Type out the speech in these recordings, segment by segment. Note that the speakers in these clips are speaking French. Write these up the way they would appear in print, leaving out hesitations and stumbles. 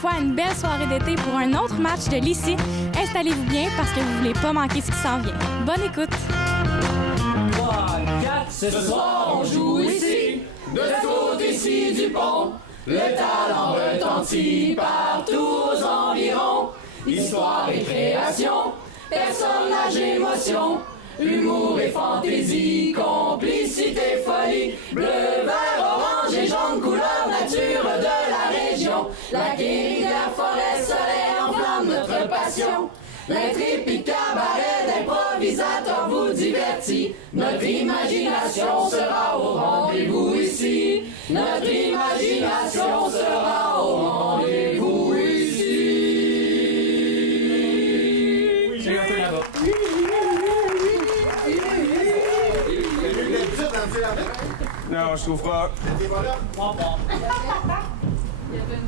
fois une belle soirée d'été pour un autre match de l'ICI. Installez-vous bien parce que vous voulez pas manquer ce qui s'en vient. Bonne écoute! 3, 4, ce soir on joue ici, de tout ici du pont. Le talent retentit partout aux environs. Histoire et création, personnage, émotion, humour et fantaisie, complicité, folie. Bleu, vert, orange et jaune, couleur nature de la région. La guérilla, forêt, soleil enflamme notre passion. L'intrépide cabaret d'improvisateurs vous divertit. Notre imagination sera au rendez-vous ici. Notre imagination sera au rendez-vous ici. c'est un peu là-bas. Non, je trouve pas.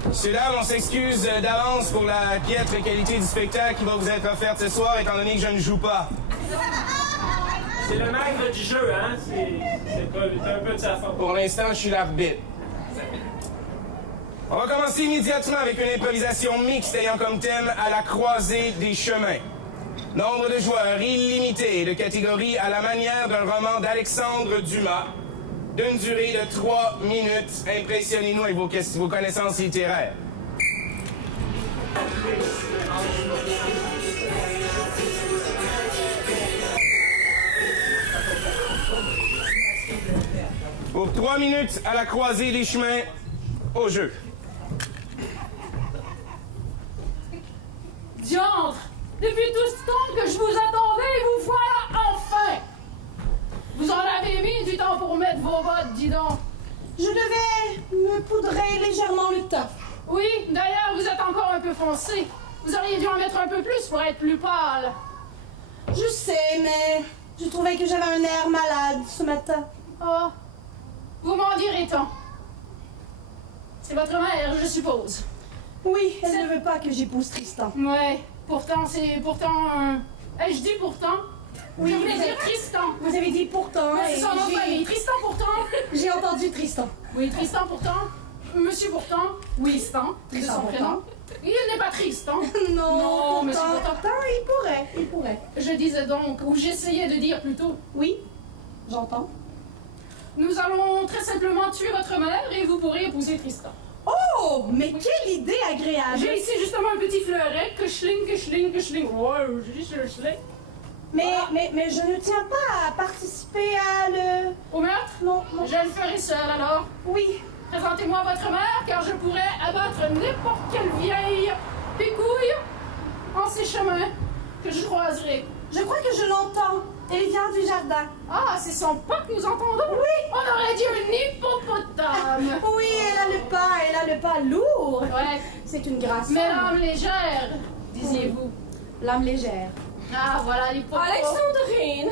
Messieurs, dames, on s'excuse d'avance pour la piètre qualité du spectacle qui va vous être offerte ce soir, étant donné que je ne joue pas. C'est le maître du jeu, hein? C'est un peu de sa faute. Pour l'instant, je suis l'arbitre. On va commencer immédiatement avec une improvisation mixte ayant comme thème à la croisée des chemins. Nombre de joueurs illimité de catégorie à la manière d'un roman d'Alexandre Dumas, d'une durée de 3 minutes. Impressionnez-nous avec vos connaissances littéraires. Pour 3 minutes à la croisée des chemins, au jeu. Diantre! Depuis tout ce temps que je vous attendais, vous voilà enfin! Vous en avez mis du temps pour mettre vos bottes, dis donc. Je devais me poudrer légèrement le teint. Oui, d'ailleurs, vous êtes encore un peu foncé. Vous auriez dû en mettre un peu plus pour être plus pâle. Je sais, mais je trouvais que j'avais un air malade ce matin. Oh, vous m'en direz tant. C'est votre mère, je suppose. Oui, elle ne veut pas que j'épouse Tristan. Ouais, pourtant, c'est pourtant... je dis pourtant. Oui, je voulais dire Tristan. Vous avez dit pourtant. Mais c'est son nom de famille. Tristan pourtant. J'ai entendu Tristan. Oui, Tristan pourtant. Monsieur pourtant. Oui. Tristan. Tristan de son pourtant. prénom. Il n'est pas Tristan. Non, monsieur pourtant, pourtant. il pourrait. Je disais donc, ou j'essayais de dire plutôt. Oui, j'entends. Nous allons très simplement tuer votre mère et vous pourrez épouser Tristan. Oh, mais quelle idée agréable. J'ai ici justement un petit fleuret, que schling. Ouais, je dis je schling. Mais je ne tiens pas à participer à le... Au meurtre? Non. Je le ferai seul alors. Oui. Présentez-moi votre mère, car je pourrais abattre n'importe quelle vieille picouille en ces chemins que je croiserai. Je crois que je l'entends. Elle vient du jardin. Ah, c'est son pas que nous entendons? Oui. On aurait dit un hippopotame. Oui, elle a le pas lourd. Ouais. C'est une grâce. Mais l'âme légère, disiez-vous. L'âme légère. Ah, voilà l'hippopotame. Alexandrine.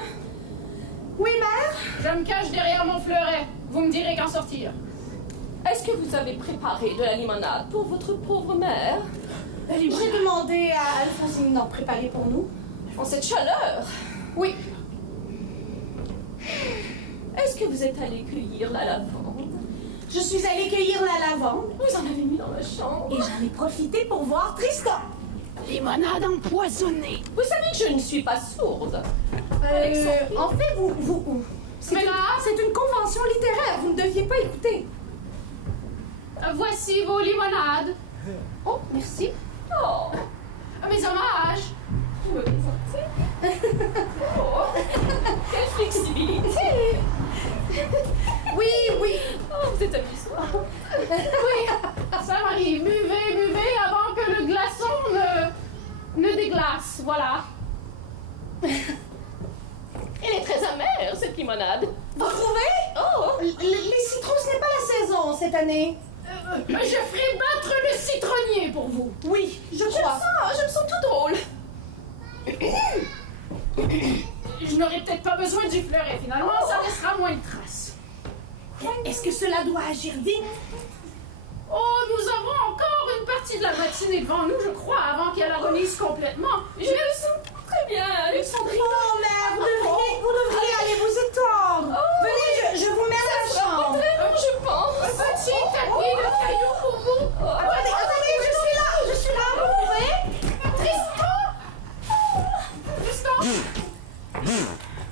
Oui, mère? Je me cache derrière mon fleuret. Vous me direz qu'en sortir. Est-ce que vous avez préparé de la limonade pour votre pauvre mère? J'ai demandé à Alphonsine d'en préparer pour nous. En cette chaleur? Oui. Est-ce que vous êtes allé cueillir la lavande? Je suis allée cueillir la lavande. Vous en avez mis dans la chambre? Et j'en ai profité pour voir Tristan. Limonade empoisonnée. Vous savez que je ne suis pas sourde. En fait, vous... Mais là, C'est une convention littéraire, vous ne deviez pas écouter. voici vos limonades. Oh, merci. Oh, Mes hommages. vous me présentez? Oh, quelle flexibilité! Oui. Oh, vous êtes amusant. Oui, ça m'arrive. Buvez avant que le glaçon ne déglace. Voilà. Elle est très amère, cette limonade. Vous trouvez? Oh, Les citrons, ce n'est pas la saison cette année. Je ferai battre le citronnier pour vous. Oui, je crois. je me sens tout drôle. Je n'aurai peut-être pas besoin du fleuret. Finalement, ça laissera moins de traces. Est-ce que cela doit agir vite? Oh, nous avons encore une partie de la matinée devant nous, je crois, avant qu'elle agonise complètement. Je me sens très bien, Alexandrine. Non, mère, vous devriez aller vous étendre. Venez, je vous mets à la chambre. Très long, je pense. Petit tapis de cailloux pour vous. Attendez, je suis là.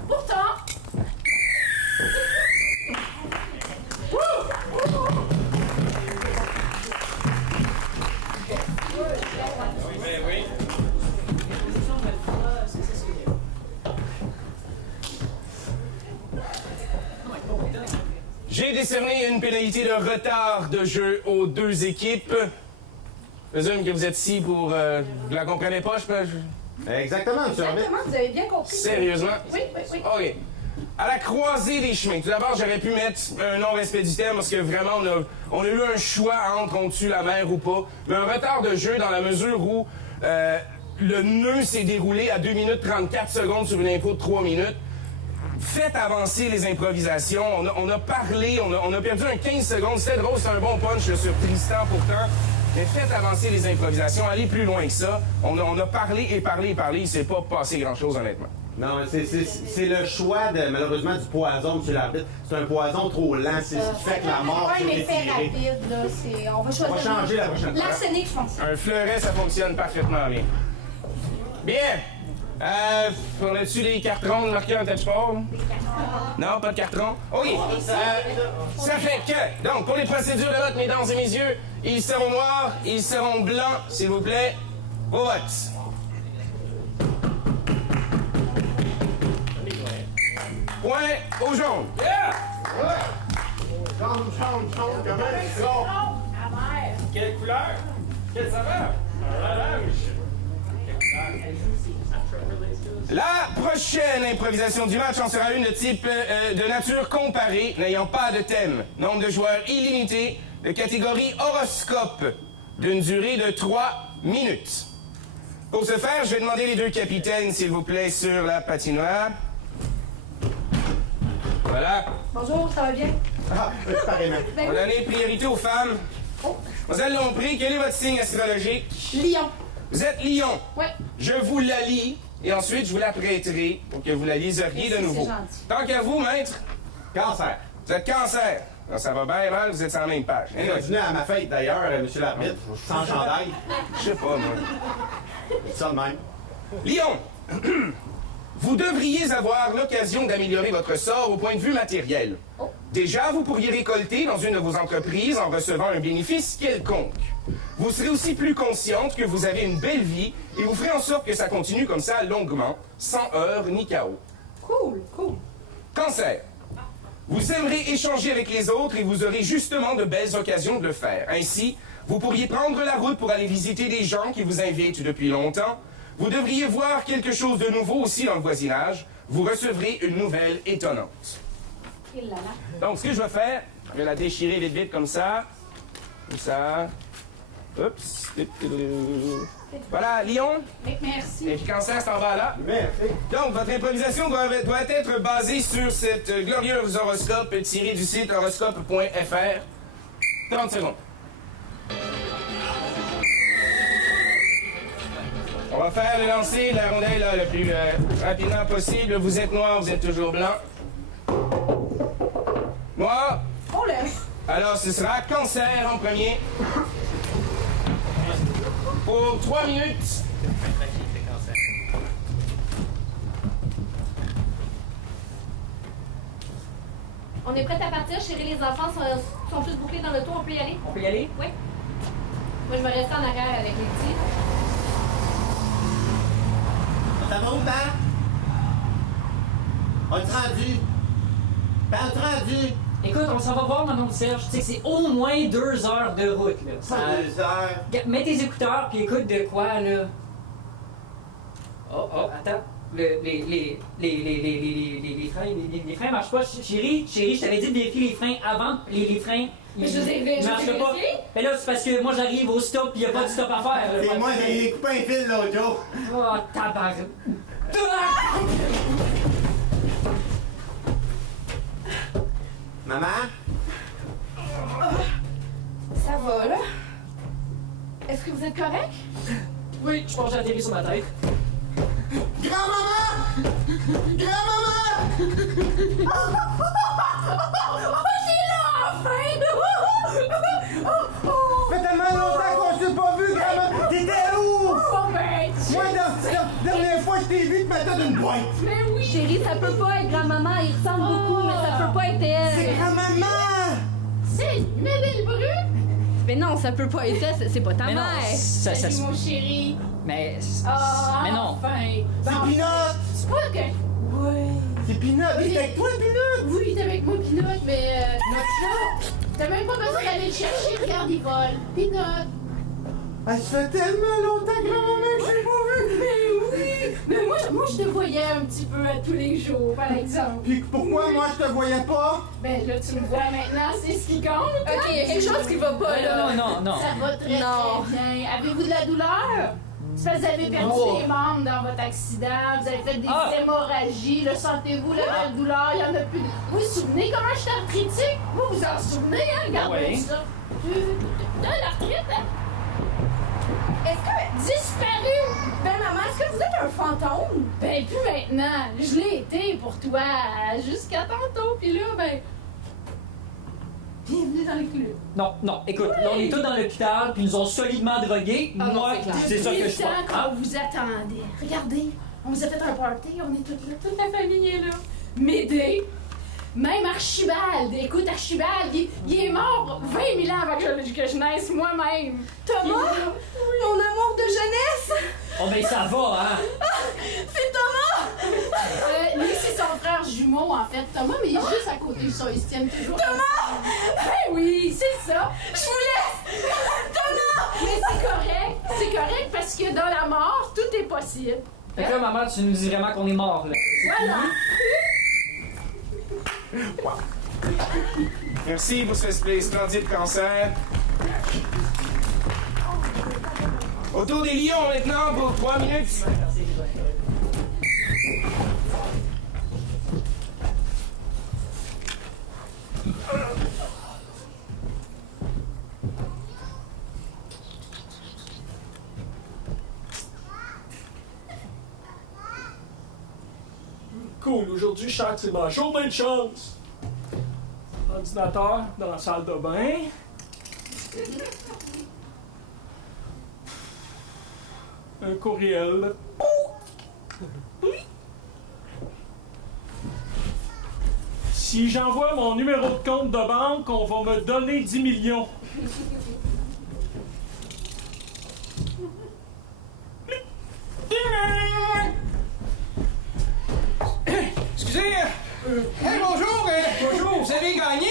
Pourtant... Oui. J'ai décerné une pénalité de retard de jeu aux deux équipes. Je présume que vous êtes ici pour... vous la comprenez pas, je peux... Exactement, M. Arbitre. Exactement, vous avez bien compris. Sérieusement? Oui. OK. À la croisée des chemins. Tout d'abord, j'aurais pu mettre un non-respect du terme parce que vraiment, on a eu un choix entre on tue la mère ou pas. Mais un retard de jeu dans la mesure où le nœud s'est déroulé à 2 minutes 34 secondes sur une info de 3 minutes. Faites avancer les improvisations. On a parlé, on a perdu un 15 secondes. C'était drôle, c'est un bon punch là, sur Tristan pourtant. Mais faites avancer les improvisations. Allez plus loin que ça. On a parlé et parlé et parlé. Il s'est pas passé grand-chose, honnêtement. Non, c'est le choix, malheureusement, du poison, M. l'arbitre. C'est un poison trop lent. C'est ce qui fait que la mort Ouais, peut mais fait étirer. rapide, là. On va choisir. On va changer la prochaine fois. L'arsenic, je pense. Un fleuret, ça fonctionne parfaitement bien. Bien. On a-tu des cartons de marqueurs en touchport? Non, pas de carton? Oui. Ça fait que, donc, pour les procédures de vote, mesdames et messieurs, ils seront noirs, ils seront blancs, s'il vous plaît. Au vote. Point au jaune. Jaune, quand même. Quelle couleur? Quelle saveur? La prochaine improvisation du match en sera une de type de nature comparée, n'ayant pas de thème. Nombre de joueurs illimité, de catégorie horoscope, d'une durée de 3 minutes. Pour ce faire, je vais demander les deux capitaines, s'il vous plaît, sur la patinoire. Voilà. Bonjour, ça va bien? Ah, pareillement. On va donner priorité aux femmes. Mademoiselle Lompré, quel est votre signe astrologique? Lion. Vous êtes Lion. Ouais. Je vous la lis et ensuite je vous la prêterai pour que vous la liseriez de Merci, nouveau. c'est gentil. Tant qu'à vous, maître, Cancer. vous êtes Cancer. Alors, ça va bien mal, vous êtes sur la même page. Il est venu à ma fête, d'ailleurs, M. l'arbitre, sans chandail. Je sais pas, moi. C'est ça de même. Lion, vous devriez avoir l'occasion d'améliorer votre sort au point de vue matériel. Déjà, vous pourriez récolter dans une de vos entreprises en recevant un bénéfice quelconque. Vous serez aussi plus consciente que vous avez une belle vie et vous ferez en sorte que ça continue comme ça longuement, sans heurts ni chaos. Cool. Cancer. Vous aimerez échanger avec les autres et vous aurez justement de belles occasions de le faire. Ainsi, vous pourriez prendre la route pour aller visiter des gens qui vous invitent depuis longtemps. Vous devriez voir quelque chose de nouveau aussi dans le voisinage. Vous recevrez une nouvelle étonnante. Donc, ce que je vais faire, je vais la déchirer vite comme ça. Comme ça. Oups. Voilà, Lion. Merci. Et puis Cancer, c'est en bas là. Merci. Donc, votre improvisation doit être basée sur cette glorieuse horoscope tirée du site horoscope.fr. 30 secondes. On va faire le lancer de la rondelle là, le plus rapidement possible. Vous êtes noir, vous êtes toujours blanc. Noir. On lève. Alors, ce sera Cancer en premier. Pour 3 minutes. On est prête à partir, chérie, les enfants sont tous bouclés dans l'auto, on peut y aller? On peut y aller? Oui. Moi, je vais rester en arrière avec les petits. Ça va où, père? On est rendu. Père, on est rendu. Écoute, on s'en va voir, mon oncle Serge. Tu sais que c'est au moins 2 heures de route, là. Ça, 2 heures. Mets tes écouteurs, puis écoute de quoi, là. Oh, attends. Les freins marchent pas. Chérie, je t'avais dit de vérifier les freins avant. Les freins, Mais je les ai marchent pas. vérifiés. Mais là, c'est parce que moi, j'arrive au stop, puis y a pas de stop à faire. là. C'est moi, j'ai coupé un fil l'autre jour. Oh, tabarnak. Maman? Ça va, là? Est-ce que vous êtes correct? Oui, je pense que j'ai atterri sur ma tête. Grand-maman! Grand-maman! Fait tellement longtemps qu'on s'est pas vu, grand-maman! T'étais où? Moi, la dernière fois que je t'ai vu, petite méthode d'une boîte. Mais oui! Chérie, ça peut pas être grand-maman. Il ressemble beaucoup, mais ça peut pas être elle. C'est grand-maman! C'est Mélanie Brune! Mais non, ça peut pas être elle. C'est pas ta Mais non, mère. ça Salut, mon chéri! Mais... Ah, mais non. enfin! C'est Pinot! C'est pas que... Ouais... C'est Pinot! Il est avec toi, Pinot! Oui, il est avec moi, Pinot, mais... T'as même pas besoin d'aller le chercher, regarde, il vole. Pinot! Ah, ça fait tellement longtemps, grand-maman, que je l'ai pas vu! Mais oui! Mais moi, je te voyais un petit peu à tous les jours, par exemple. Puis pourquoi moi je te voyais pas? Ben là, tu me vois maintenant, c'est ce qui compte. Ok, il y a quelque chose qui va pas, là. Non. Ça va très bien. Avez-vous de la douleur? C'est parce que vous avez perdu Oh. des membres dans votre accident, vous avez fait des Ah. hémorragies, le sentez-vous, la douleur, il y en a plus. Vous vous souvenez comment j'étais arthritique? Vous vous en souvenez, hein? Regardez Oui. ça. L'arthrite, hein? Est-ce que... Disparu! Ben, maman, est-ce que vous êtes un fantôme? Ben, plus maintenant. Je l'ai été pour toi jusqu'à tantôt, puis là, ben... Bienvenue dans les clubs. Non, écoute, là, on est tous dans l'hôpital, puis ils nous ont solidement drogués. Ah non, Moi, c'est clair. c'est ça que je Depuis le crois. temps qu'on vous attendait. Regardez, on vous a fait un party, on est toutes là, toute la famille est là. Médée, même Archibald, écoute, Archibald, il est mort 20 000 ans avant que je naisse moi-même. Thomas? Mon amour de jeunesse? Oh, ben ça va, hein? C'est Thomas! Lui, c'est son frère jumeau, en fait, Thomas, mais il est juste à côté de ça, ils se tiennent toujours. Thomas! Ben oui, c'est ça. Je vous laisse! Thomas! Mais c'est correct parce que dans la mort, tout est possible. Fait que là, maman, tu nous dis vraiment qu'on est mort, là. Voilà. Merci pour ce splendide concert. Autour des lions maintenant pour 3 minutes. Cool, aujourd'hui, Charles, c'est ma journée de chance. Ordinateur dans la salle de bain. Un courriel. Si j'envoie mon numéro de compte de banque, on va me donner 10 millions. Excusez, hey, bonjour, bonjour, vous avez gagné,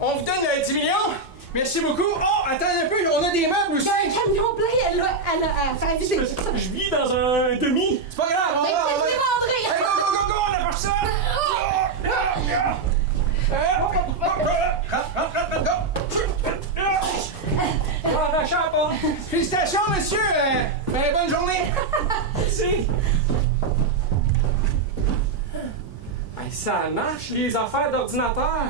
on vous donne 10 millions, merci beaucoup. Oh, attendez un peu, on a des meubles aussi. Un camion plein, elle a fait vider. Je vis dans un demi. C'est pas grave, on va... Laissez-moi Hey, rentrer! go, on approche ça. Rentre, Prends la chambre. Félicitations, monsieur, bonne journée. Merci. Hey, ça marche, les affaires d'ordinateur.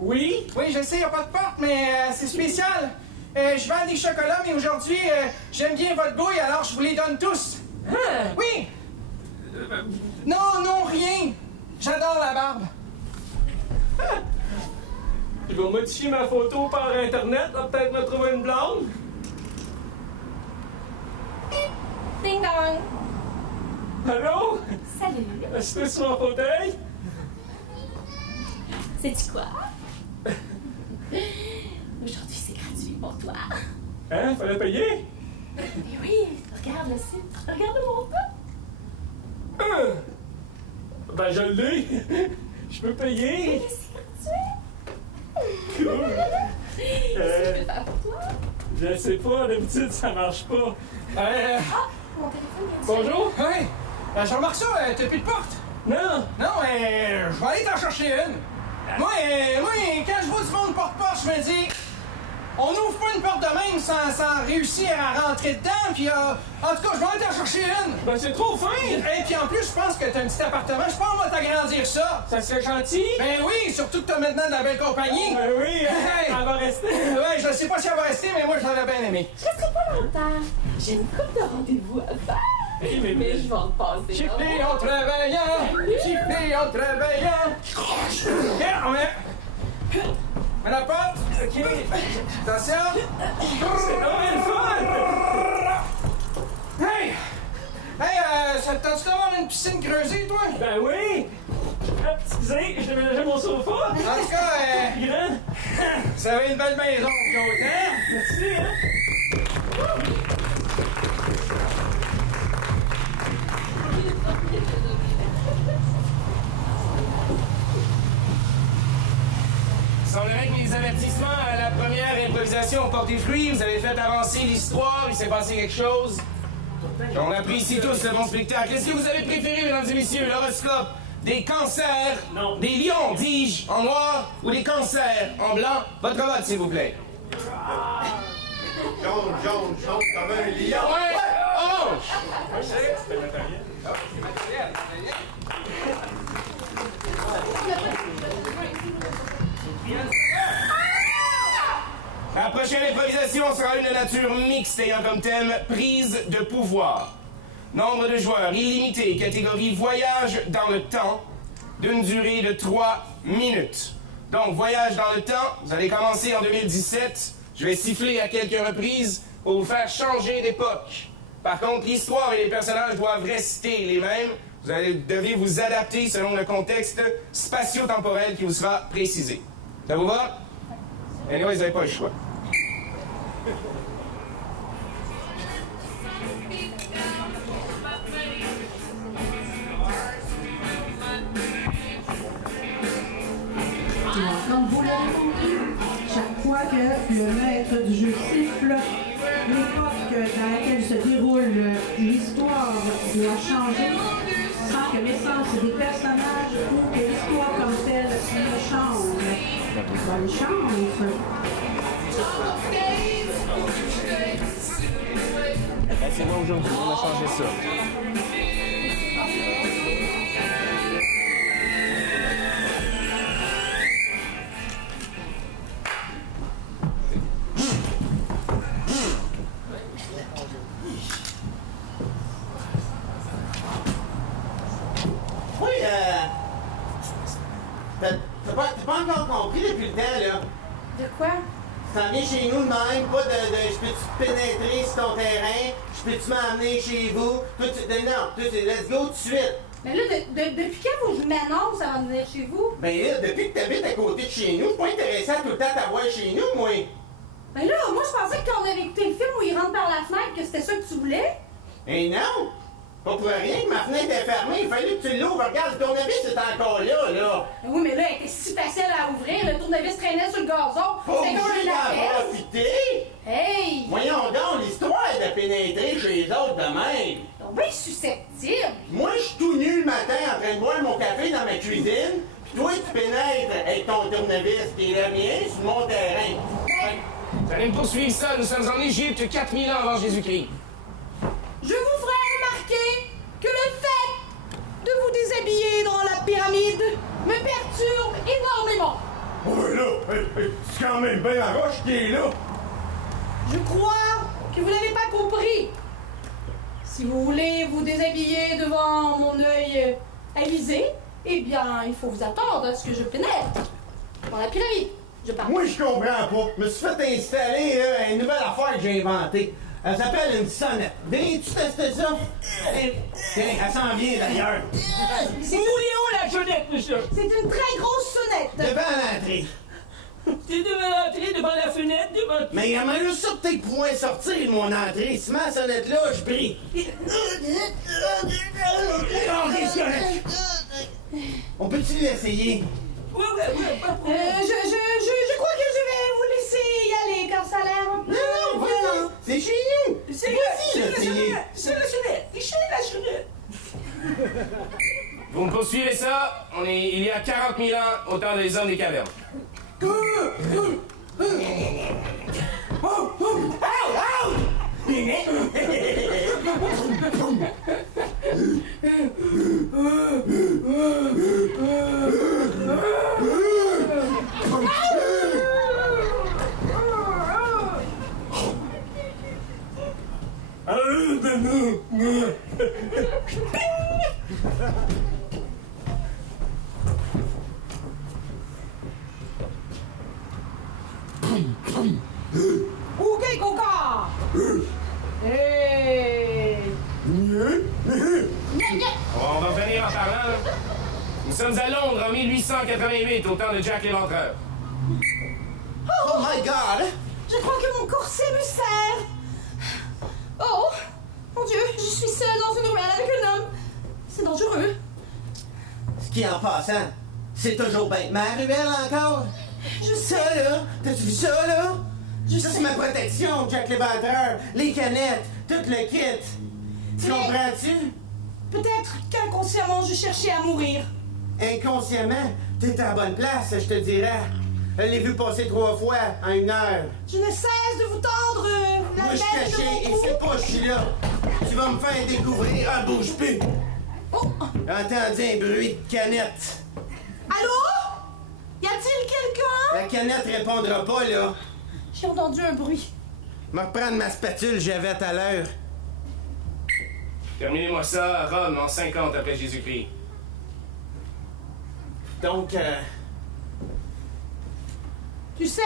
Oui? Oui, je sais, il n'y a pas de porte, mais c'est spécial. Je vends des chocolats, mais aujourd'hui, j'aime bien votre bouille, alors je vous les donne tous. Hein? Oui! Non, rien. J'adore la barbe. Je vais modifier ma photo par Internet, va peut-être me trouver une blonde. Ding dong! Allô? Salut! Est-ce que c'est sur mon fauteuil? Sais-tu quoi? Aujourd'hui, c'est gratuit pour toi. Hein? Fallait payer? Mais oui, regarde le site. Regarde le montant. Ben, je l'ai. Je peux payer. C'est gratuit. Cool. Qu'est-ce que je peux faire pour toi? Je sais pas, d'habitude, ça marche pas. Mon téléphone vient de sonner. Bonjour? Oui. Je remarque ça, t'as plus de porte. Non. Non, je vais aller t'en chercher une. Moi, quand je vois du monde porte-porte, je me dis... On n'ouvre pas une porte de même sans réussir à rentrer dedans, puis en tout cas, je vais aller t'en chercher une. Ben, c'est trop fin. Et puis en plus, je pense que t'as un petit appartement. Je pense qu'on va t'agrandir ça. Ça serait gentil. Ben oui, surtout que t'as maintenant de la belle compagnie. Ben oui, Hey. elle va rester. Ouais, je sais pas si elle va rester, mais moi, je l'aurais bien aimé. Je resterai pas longtemps. J'ai une couple de rendez-vous à faire. Mais je vais en passer. Chiffré en travaillant, chiffré en travaillant. Viens, on met. Mets la porte. OK. Attention. C'est vraiment le fun. Ça te tente d'avoir une piscine creusée, toi? Ben oui! Ah, excusez, je déménageais mon sofa. En tout cas, Grand. ça va être une belle maison, Claude, hein? Merci, hein? Il semblerait que les avertissements à la première improvisation ont porté fruit. Vous avez fait avancer l'histoire. Il s'est passé quelque chose. On apprécie tous ce bon spectacle. Est-ce que vous avez préféré, mesdames et messieurs, l'horoscope des cancers, Non. des lions, dis-je, en noir, ou des cancers en blanc? Votre vote, s'il vous plaît. Jaune, jaune, jaune comme un lion. Ouais, orange. C'était matériel. La prochaine improvisation sera une de nature mixte ayant comme thème prise de pouvoir. Nombre de joueurs illimité, catégorie voyage dans le temps, d'une durée de 3 minutes. Donc, voyage dans le temps, vous allez commencer en 2017. Je vais siffler à quelques reprises pour vous faire changer d'époque. Par contre, l'histoire et les personnages doivent rester les mêmes. Vous devez vous adapter selon le contexte spatio-temporel qui vous sera précisé. Ça vous va? Anyway, vous n'avez pas le choix. Comme vous l'avez compris, chaque fois que le maître du jeu siffle, l'époque dans laquelle se déroule l'histoire doit changer sans que l'essence des personnages ou que l'histoire comme telle ne change. Bonne chance! C'est bon aujourd'hui, on a changé ça. Oui, t'as pas encore compris depuis le temps, là. De quoi? Tu t'en viens chez nous de même, pas de je peux-tu pénétrer sur ton terrain, je peux-tu m'emmener chez vous, non, let's go tout de suite. Mais là, depuis quand vous m'annoncez avant de venir chez vous? Ben là, depuis que t'habites à côté de chez nous, je suis pas intéressé à tout le temps t'avoir chez nous, moi. Ben là, moi je pensais que quand on avait écouté le film où il rentre par la fenêtre, que c'était ça que tu voulais. Eh non! Pas pour rien que ma fenêtre est fermée, il fallait que tu l'ouvres. Regarde, le tournevis est encore là. Ben oui, mais là, elle était si facile à ouvrir, le tournevis traînait sur le gazon. Pas C'était comme obligé un d'en appel. profiter! Hey! Voyons donc l'histoire de pénétrer chez les autres de même. Donc bien susceptible. Moi, je suis tout nu le matin en train de boire mon café dans ma cuisine, pis toi, tu pénètres avec ton tournevis qui est le mien sur mon terrain. Vous allez me poursuivre ça, nous sommes en Égypte 4000 ans avant Jésus-Christ. Je vous ferai remarquer que le fait de vous déshabiller dans la pyramide me perturbe énormément. Ouais, là, c'est quand même bien la roche qui est là. Je crois que vous n'avez pas compris. Si vous voulez vous déshabiller devant mon œil avisé, eh bien, il faut vous attendre à ce que je pénètre dans la pyramide. Je parle. Moi, je comprends pas. Je me suis fait installer là, une nouvelle affaire que j'ai inventée. Elle s'appelle une sonnette. Viens-tu tester ça? Tiens, elle s'en vient d'ailleurs. Vous voulez où la sonnette, monsieur? C'est une très grosse sonnette. Devant l'entrée. T'es devant l'entrée, devant la fenêtre, devant... Mais il aimerait juste ça peut-être pouvoir sortir de mon entrée. Si ma sonnette là, je brille. On peut-tu l'essayer? Ouais, Je crois que je vais vous laisser y aller car ça a l'air un peu... Non, vas-y, c'est chez nous. C'est Vas-y, la l'essayer. sonnette, c'est la sonnette, ici la sonnette. Vous me poursuivez ça, il y a 40 000 ans au temps des hommes des cavernes. Ok, Coca. Hey. Nous sommes à Londres en 1888, au temps de Jack l'Éventreur. Oh my God! Je crois que mon corset me serre. Oh, mon Dieu, je suis seule dans une ruelle avec un homme. C'est dangereux. Ce qui, en passant, c'est toujours bien ma ruelle encore. Je sais. Ça, là, t'as-tu vu ça, là? Ça, c'est ma protection, Jack l'Éventreur, les canettes, tout le kit. Tu comprends-tu? Peut-être qu'inconsciemment, je cherchais à mourir. Inconsciemment, t'es à la bonne place, je te dirais. Je l'ai vu passer 3 fois en 1 heure. Je ne cesse de vous tendre la Moi, je suis bête de caché mon et cou. c'est pas je suis là. Tu vas me faire découvrir. Ah, bouge plus. Oh. J'ai entendu un bruit de canette. Allô? Y a-t-il quelqu'un? La canette répondra pas, là. J'ai entendu un bruit. Me reprendre ma spatule, j'avais à l'heure. Terminez-moi ça à Rome en 50 après Jésus-Christ. Donc, Tu sais,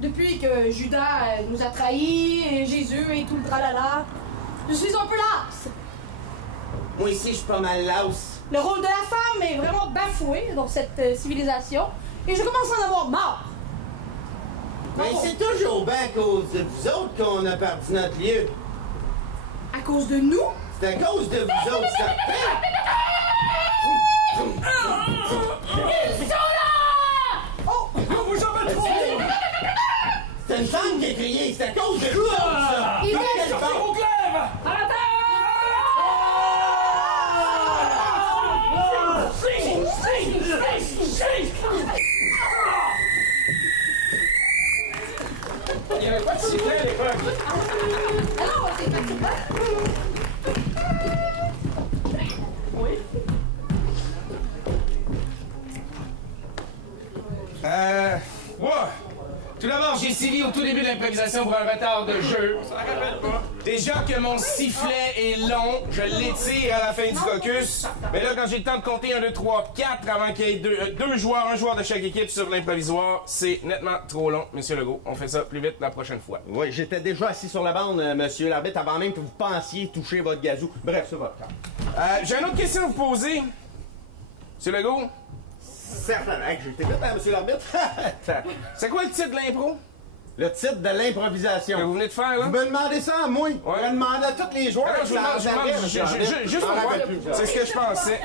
depuis que Judas nous a trahis, et Jésus et tout le tralala, je suis un peu lasse. moi ici, je suis pas mal lasse. Le rôle de la femme est vraiment bafoué dans cette civilisation, et je commence à en avoir marre. Mais c'est toujours bien à cause de vous autres qu'on a perdu notre lieu. À cause de nous? C'est à cause de vous autres, certain. Ils sont là! Oh! Vous en faites trop! C'est une femme qui a crié, c'est à cause de vous autres, ça! Il Dans est quel sur bar? au glaive! À la terre! Il n'y avait pas de sifflet à l'époque. Ah non, c'est pas tout bas. Oui. Ouais. Tout d'abord, j'ai sévi au tout début de l'improvisation pour un retard de jeu. Ça rappelle pas. Déjà que mon sifflet est long, je l'étire à la fin du caucus. Mais là, quand j'ai le temps de compter 1, 2, 3, 4 avant qu'il y ait deux joueurs, un joueur de chaque équipe sur l'improvisoire, c'est nettement trop long, Monsieur Legault. On fait ça plus vite la prochaine fois. Oui, j'étais déjà assis sur la bande, monsieur l'arbitre, avant même que vous pensiez toucher votre gazou. Bref, c'est votre cas. J'ai une autre question à vous poser. Monsieur Legault? Certainement que je t'écoute, hein, monsieur l'arbitre. C'est quoi le titre de l'impro? Le titre de l'improvisation. Que vous venez de faire, là? Vous me demandez ça à moi? Vous me demandez à tous les joueurs. Alors, je vous demande juste pour voir. C'est ce que je pensais.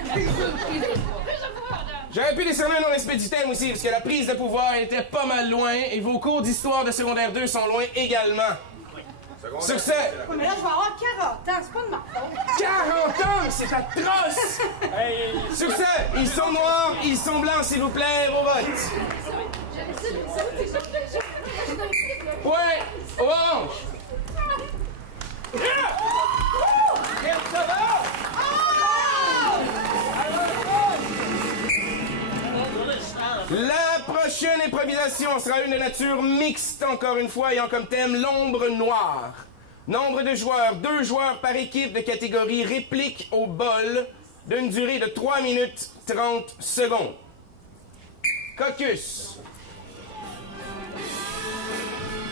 J'aurais pu décerner un non-respect du thème aussi, parce que la prise de pouvoir était pas mal loin, et vos cours d'histoire de secondaire 2 sont loin également. Succès! Ouais, mais là, je vais avoir 40 ans, c'est pas de ma faute. 40 ans, c'est atroce! Succès! Ils sont noirs, ils sont blancs, s'il vous plaît, au vote. Ouais, orange. La prochaine improvisation sera une de nature mixte, encore une fois, ayant comme thème l'ombre noire. Nombre de joueurs, 2 joueurs par équipe de catégorie réplique au bol, d'une durée de 3 minutes 30 secondes. Caucus.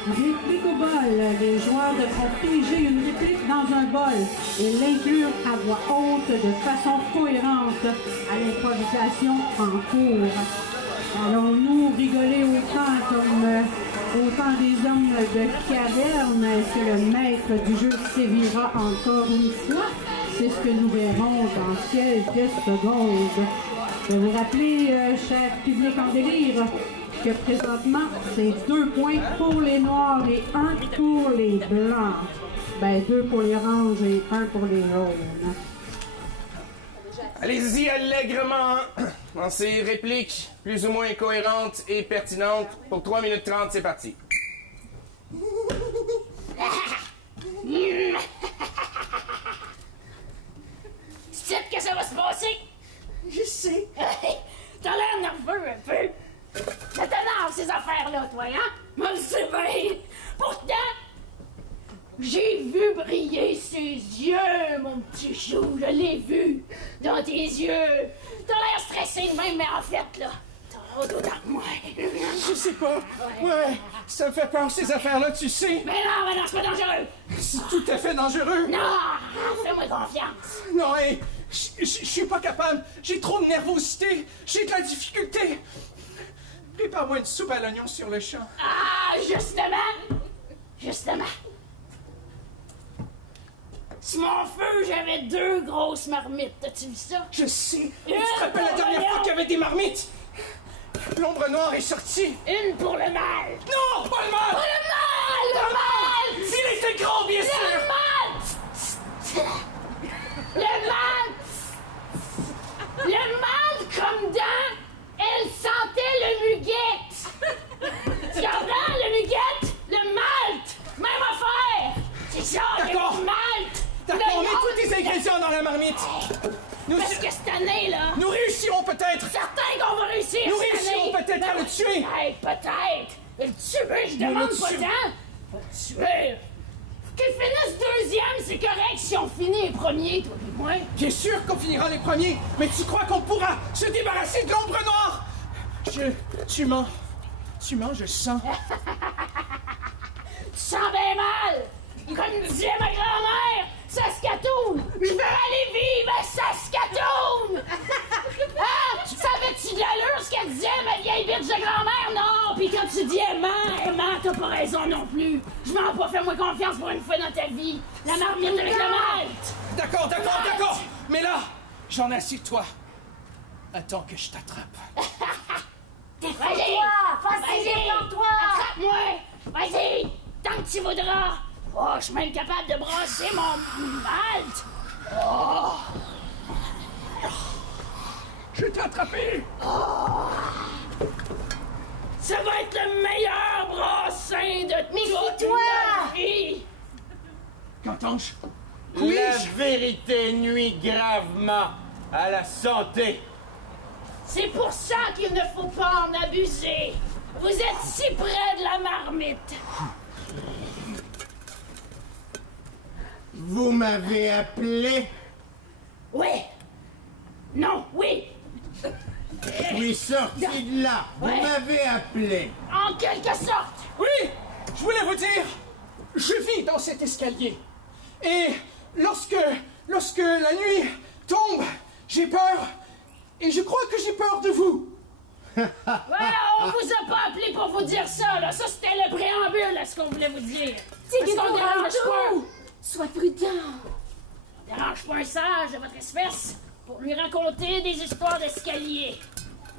Réplique au bol. Les joueurs devront piger une réplique dans un bol et l'inclure à voix haute de façon cohérente à l'improvisation en cours. Allons-nous rigoler autant des hommes de caverne? Est-ce que le maître du jeu sévira encore une fois? C'est ce que nous verrons dans quelques secondes. Je vais vous rappeler, cher public en délire, que présentement, c'est 2 points pour les noirs et 1 pour les blancs. Ben, 2 pour les oranges et 1 pour les jaunes. Allez-y allègrement dans ces répliques plus ou moins cohérentes et pertinentes. Pour 3 minutes 30, c'est parti. Tu sais que ça va se passer? Je sais. T'as l'air nerveux un peu. Ça t'énerve ces affaires-là, toi, hein? Moi, je sais bien. Pourtant, j'ai vu briller ses yeux, mon petit chou. Je l'ai vu dans tes yeux. T'as l'air stressé de même, mais en fait, là, t'as autant que moi. Je sais pas. Ouais, ça me fait peur ces affaires-là, tu sais. Mais non, c'est pas dangereux. C'est tout à fait dangereux. Non, fais-moi confiance. Non, hey, je Je suis pas capable. J'ai trop de nervosité. J'ai de la difficulté. Prépare-moi une soupe à l'oignon sur le champ. Ah, justement! Justement. Sur mon feu, j'avais 2 grosses marmites. T'as-tu vu ça? Je sais. Tu te rappelles la dernière fois qu'il y avait des marmites? L'ombre noire est sortie. Une pour le mal. Non, pas le mal! Pas le mal! Le mal! Il était grand, bien sûr! Le mal! Le mal! Le mal comme dans... Elle sentait le muguette! Tu comprends? Le muguette, le malt! Même affaire! C'est ça, D'accord. le malt! D'accord, on met tous tes ingrédients dans la marmite. Parce que cette année, là... Nous réussirons peut-être! Certain qu'on va réussir Nous cette réussirons année. peut-être à le tuer! Peut-être! Le tuer, je Nous demande le pas tuer. tant! Le tuer! Qu'ils finissent deuxième, c'est correct si on finit les premiers, toi et moi. Bien sûr qu'on finira les premiers, mais tu crois qu'on pourra se débarrasser de l'ombre noire? Tu mens, je sens. Tu sens bien mal! Comme disait ma grand-mère, Saskatoon! Je veux aller vivre à Saskatoon! Ah! Ça avait-tu de l'allure ce qu'elle disait, ma vieille bitch de grand-mère? Non! Puis quand tu dis aimant, t'as pas raison non plus. Je m'en pas, fais-moi confiance pour une fois dans ta vie. La marmite avec le malt! D'accord. Mais là, j'en ai assez de toi. Attends que je t'attrape. Vas-y! Vas-y! Attrape-moi! Vas-y! Tant que tu voudras! Oh, je suis même capable de brasser mon malt! Oh! Je t'ai attrapé! Ça va être le meilleur brassin de toute ma vie! Qu'entends-je? La vérité nuit gravement à la santé. C'est pour ça qu'il ne faut pas en abuser! Vous êtes si près de la marmite! Vous m'avez appelé? Oui! Non, oui! Je suis sorti de là. Vous Ouais. m'avez appelé. En quelque sorte! Oui! Je voulais vous dire, je vis dans cet escalier. Et lorsque la nuit tombe, j'ai peur. Et je crois que j'ai peur de vous. Voilà, on vous a pas appelé pour vous dire ça, là. Ça, c'était le préambule à ce qu'on voulait vous dire. Parce qu'on dérange pas. Sois prudent. On dérange pas un sage de votre espèce pour lui raconter des histoires d'escalier.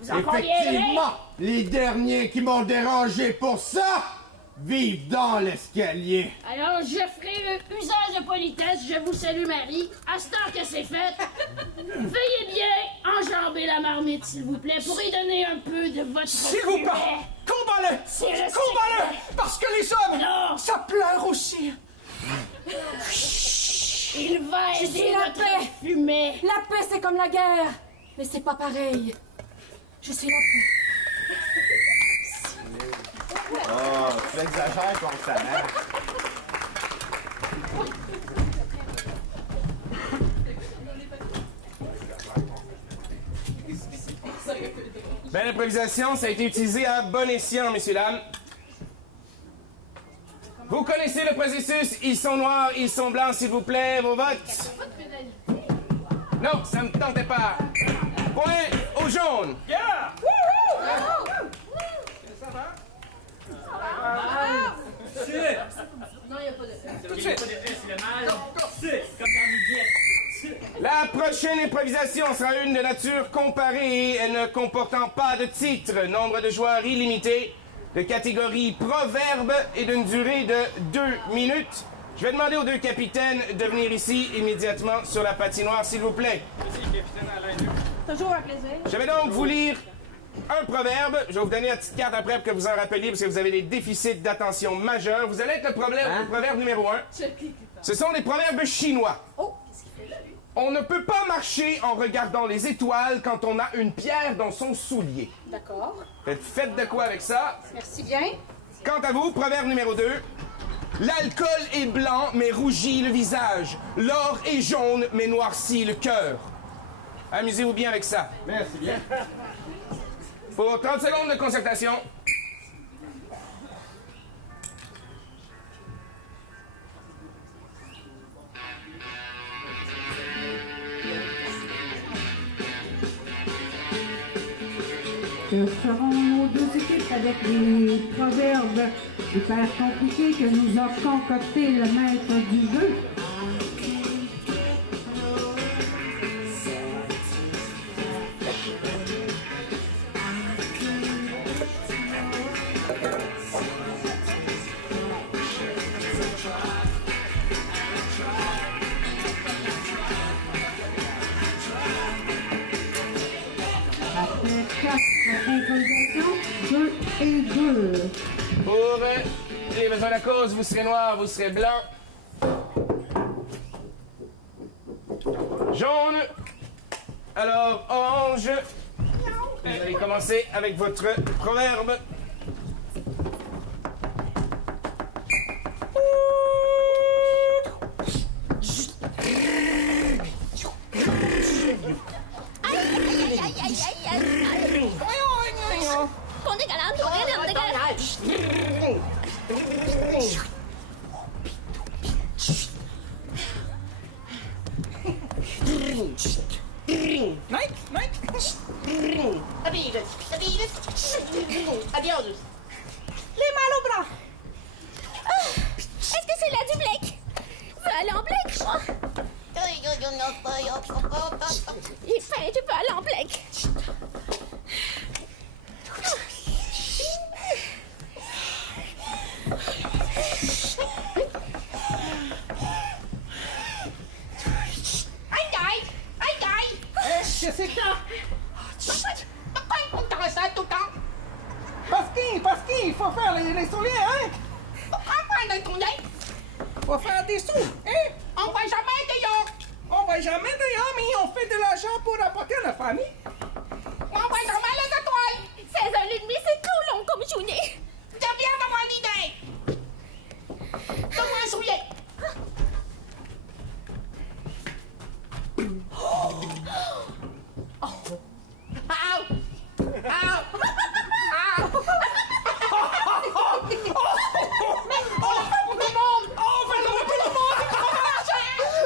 Vous en conviendrez? Effectivement, les derniers qui m'ont dérangé pour ça vivent dans l'escalier. Alors, je ferai usage de politesse. Je vous salue, Marie. À ce temps que c'est fait, veuillez bien enjamber la marmite, s'il vous plaît, pour y donner un peu de votre S'il vous plaît, combat-le! Combat-le! Parce que les hommes, non, ça pleure aussi. Il va Je suis aider la notre paix. fumée. La paix, c'est comme la guerre. Mais c'est pas pareil. Je suis la paix. Oh, tu exagères constamment. Ben, l'improvisation, ça a été utilisé à bon escient, messieurs, dames. Vous connaissez le processus. Ils sont noirs, ils sont blancs, s'il vous plaît. Vos votes. Non, ça me tentait pas. Point au jaune. Yeah! La prochaine improvisation sera une de nature comparée et ne comportant pas de titre. Nombre de joueurs illimité, de catégorie proverbe et d'une durée de 2 minutes. Je vais demander aux deux capitaines de venir ici immédiatement sur la patinoire, s'il vous plaît. Toujours un plaisir. Je vais donc vous lire un proverbe. Je vais vous donner la petite carte après pour que vous en rappeliez parce que vous avez des déficits d'attention majeurs. Vous allez être le proverbe numéro 1. Ce sont des proverbes chinois. On ne peut pas marcher en regardant les étoiles quand on a une pierre dans son soulier. D'accord. Faites de quoi avec ça? Merci bien. Quant à vous, proverbe numéro 2. L'alcool est blanc mais rougit le visage. L'or est jaune mais noircit le cœur. Amusez-vous bien avec ça. Merci bien. Pour 30 secondes de concertation. Ce seront nos deux équipes avec les proverbes hyper compliqués que nous a concocté le maître du jeu. Après 4 improvisations, 2 et 2. Pour les besoins de la cause, vous serez noir, vous serez blanc. Jaune. Alors, orange. Vous allez commencer avec votre proverbe. Les mal au bras. Est-ce que c'est la du Blake? Veux aller en Blake, je crois. Tu peux aller en Blake. Jessica! Pourquoi on t'arrête ça tout le temps? Parce qu'il faut faire les souliers, hein? Pourquoi faire les souliers? Faut faire des sous, hein? On va jamais dehors! On va jamais dehors, mais on fait de l'argent pour apporter à la famille. On va jamais les étoiles! 16h30, c'est trop long comme journée. Je viens d'avoir l'idée! Donne-moi un soulier!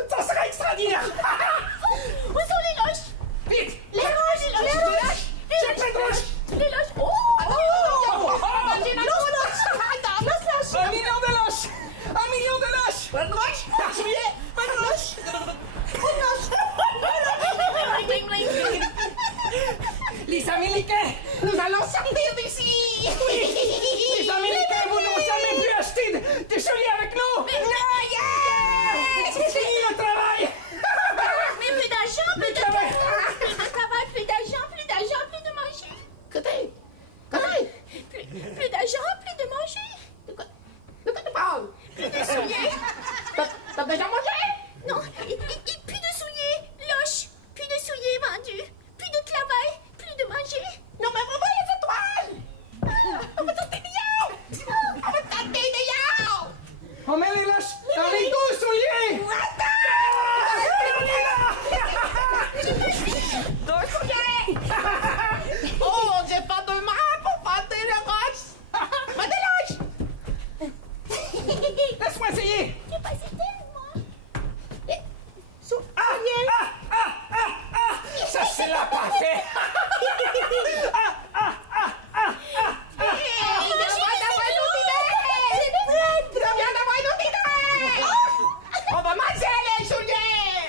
Ça serait extraordinaire! Où sont les loges? Vite! Les loges! J'ai plein de loges! Les loges! Oh! Un million de loges! Un million de loges! Pas de loges! Pas de souliers! Pas de loges! Les Américains, nous allons sortir d'ici! Les Américains voudront jamais plus acheter de souliers avec nous! C'est fini le travail! Mais plus d'argent, plus de travail, plus d'argent, plus de manger. Écoutez! Plus d'argent, plus de manger. De quoi tu parles? Plus de souliers. T'as déjà mangé? Non, et plus de souliers, loches. Plus de souliers vendus. Plus de travail, plus de manger. Non, mais on va les étoiles! On va sortir dehors! On va sortir dehors! On met les loches dans les 12 souliers! Deux souliers! Oh, j'ai pas de main pour porter les roches! Pas des loges! Laisse-moi essayer! J'ai pas essayé, moi. Souliers! Ça, c'est la parfait! On va manger les souliers!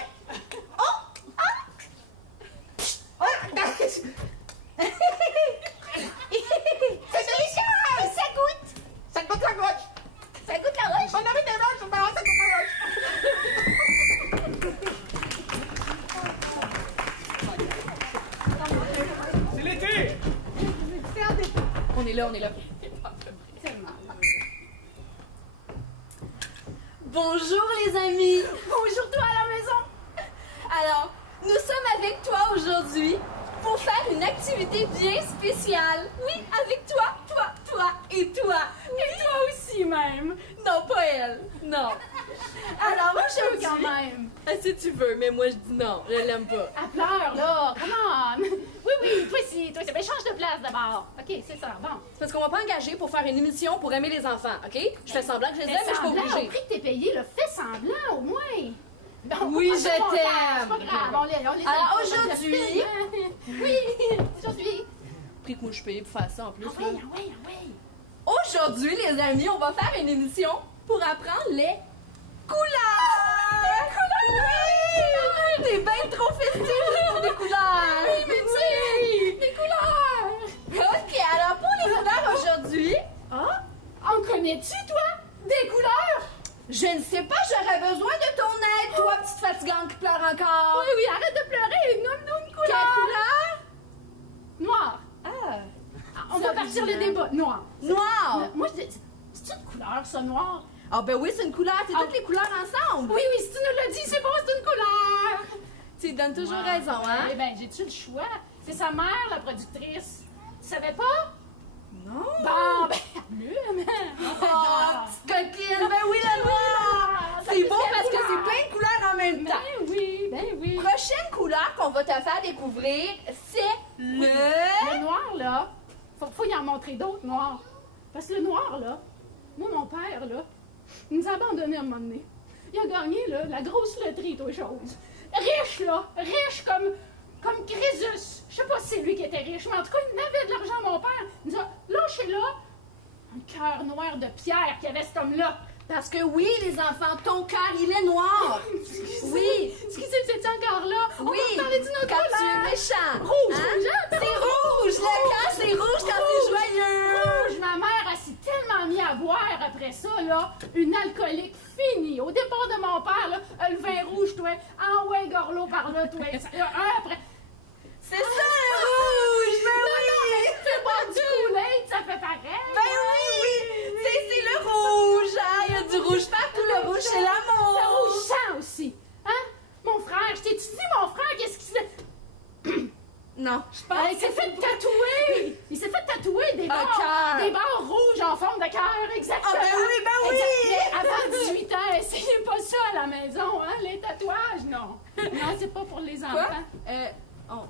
C'est délicieux! Ça goûte. Ça goûte la roche! Ça goûte la roche. On avait des roches, mais ça goûte la roche! C'est l'été! On est là, on est là. Bonjour les amis! Bonjour toi à la maison. Alors, nous sommes avec toi aujourd'hui pour faire une activité bien spéciale. Oui, avec toi et toi. Et toi aussi, même. Non, pas elle. Non. Alors, Moi, je veux aujourd'hui... quand même. Si tu veux, mais moi je dis non, je l'aime pas. Elle pleure, là. Come on. Oui, toi, c'est bien, change de place d'abord. OK, c'est ça, bon. C'est parce qu'on va pas engager pour faire une émission pour aimer les enfants, OK? Je fais semblant que je les aime, mais je suis pas Au obligée. prix que t'es payé, là, fais semblant, au moins. Bon, Oui, on je passe au montage, t'aime. c'est pas grave, on les Alors, aime aujourd'hui... Oui, aujourd'hui. prix que moi je paye pour faire ça en plus. Ah ouais, ah ouais, ah ouais. Aujourd'hui, les amis, on va faire une émission pour apprendre les couleurs! Les couleurs! Oui! T'es bien trop festive pour des couleurs! Oui, mais tu sais, les couleurs! Ok, alors pour les couleurs aujourd'hui... Ah? En connais-tu, toi? Des couleurs? Je ne sais pas, j'aurais besoin de ton aide, toi, petite fatigante qui pleure encore! Oui, oui, arrête de pleurer, nomme-nous une couleur! Quelle couleur? Noir. On va partir le débat. Noir. Noir! Moi, c'est une couleur, ça, noir? Ah ben oui, c'est une couleur, c'est toutes les couleurs ensemble! Oui, oui, si tu nous l'as dit, c'est bon, c'est une couleur! Tu donnes toujours raison, hein? Eh ben, j'ai-tu le choix? C'est sa mère, la productrice. Tu savais pas? Non! Bon, ben, allume! Oh, petite coquine! Ben oui, le noir! C'est beau parce que c'est plein de couleurs en même temps! Ben oui, ben oui. Prochaine couleur qu'on va te faire découvrir, c'est Le noir, là, faut y en montrer d'autres noirs. Parce que le noir, là, moi, mon père, là, il nous a abandonnés à un moment donné. Il a gagné, là, la grosse loterie, toi, chose. Riche, là, riche comme Crésus. Je sais pas si c'est lui qui était riche, mais en tout cas, il avait de l'argent, mon père. Il nous a lâché là un cœur noir de pierre qu'il y avait cet homme-là. Parce que oui, les enfants, ton cœur, il est noir! Oui! Excusez, vous étiez encore là? Oui! On va parler d'une autre quand tu couleur. es méchant! Rouge, hein? rouge, hein? C'est rouge! Le cœur, c'est rouge quand c'est joyeux! Rouge! Ma mère, elle s'est tellement mis à boire après ça, là. Une alcoolique finie. Au départ de mon père, là, le vin rouge, toi. Ah ouais, Gorlo par là, toi. Un après... C'est ça, le rouge! Ben oui! Non, mais tu fais boire du Kool-Aid, ça fait pareil. Ben oui! C'est le rouge! Hein? Il y a du rouge partout, le rouge, c'est l'amour! Le rouge sang aussi. Hein? Mon frère, je t'ai dit, mon frère, qu'est-ce qu'il s'est... Non, je pense Il s'est fait tatouer! Il s'est fait tatouer des barres rouges en forme de cœur, exactement! Ah ben oui, ben oui! Mais avant 18 ans, essayez pas ça à la maison, hein? Les tatouages, non! Non, c'est pas pour les enfants. Quoi?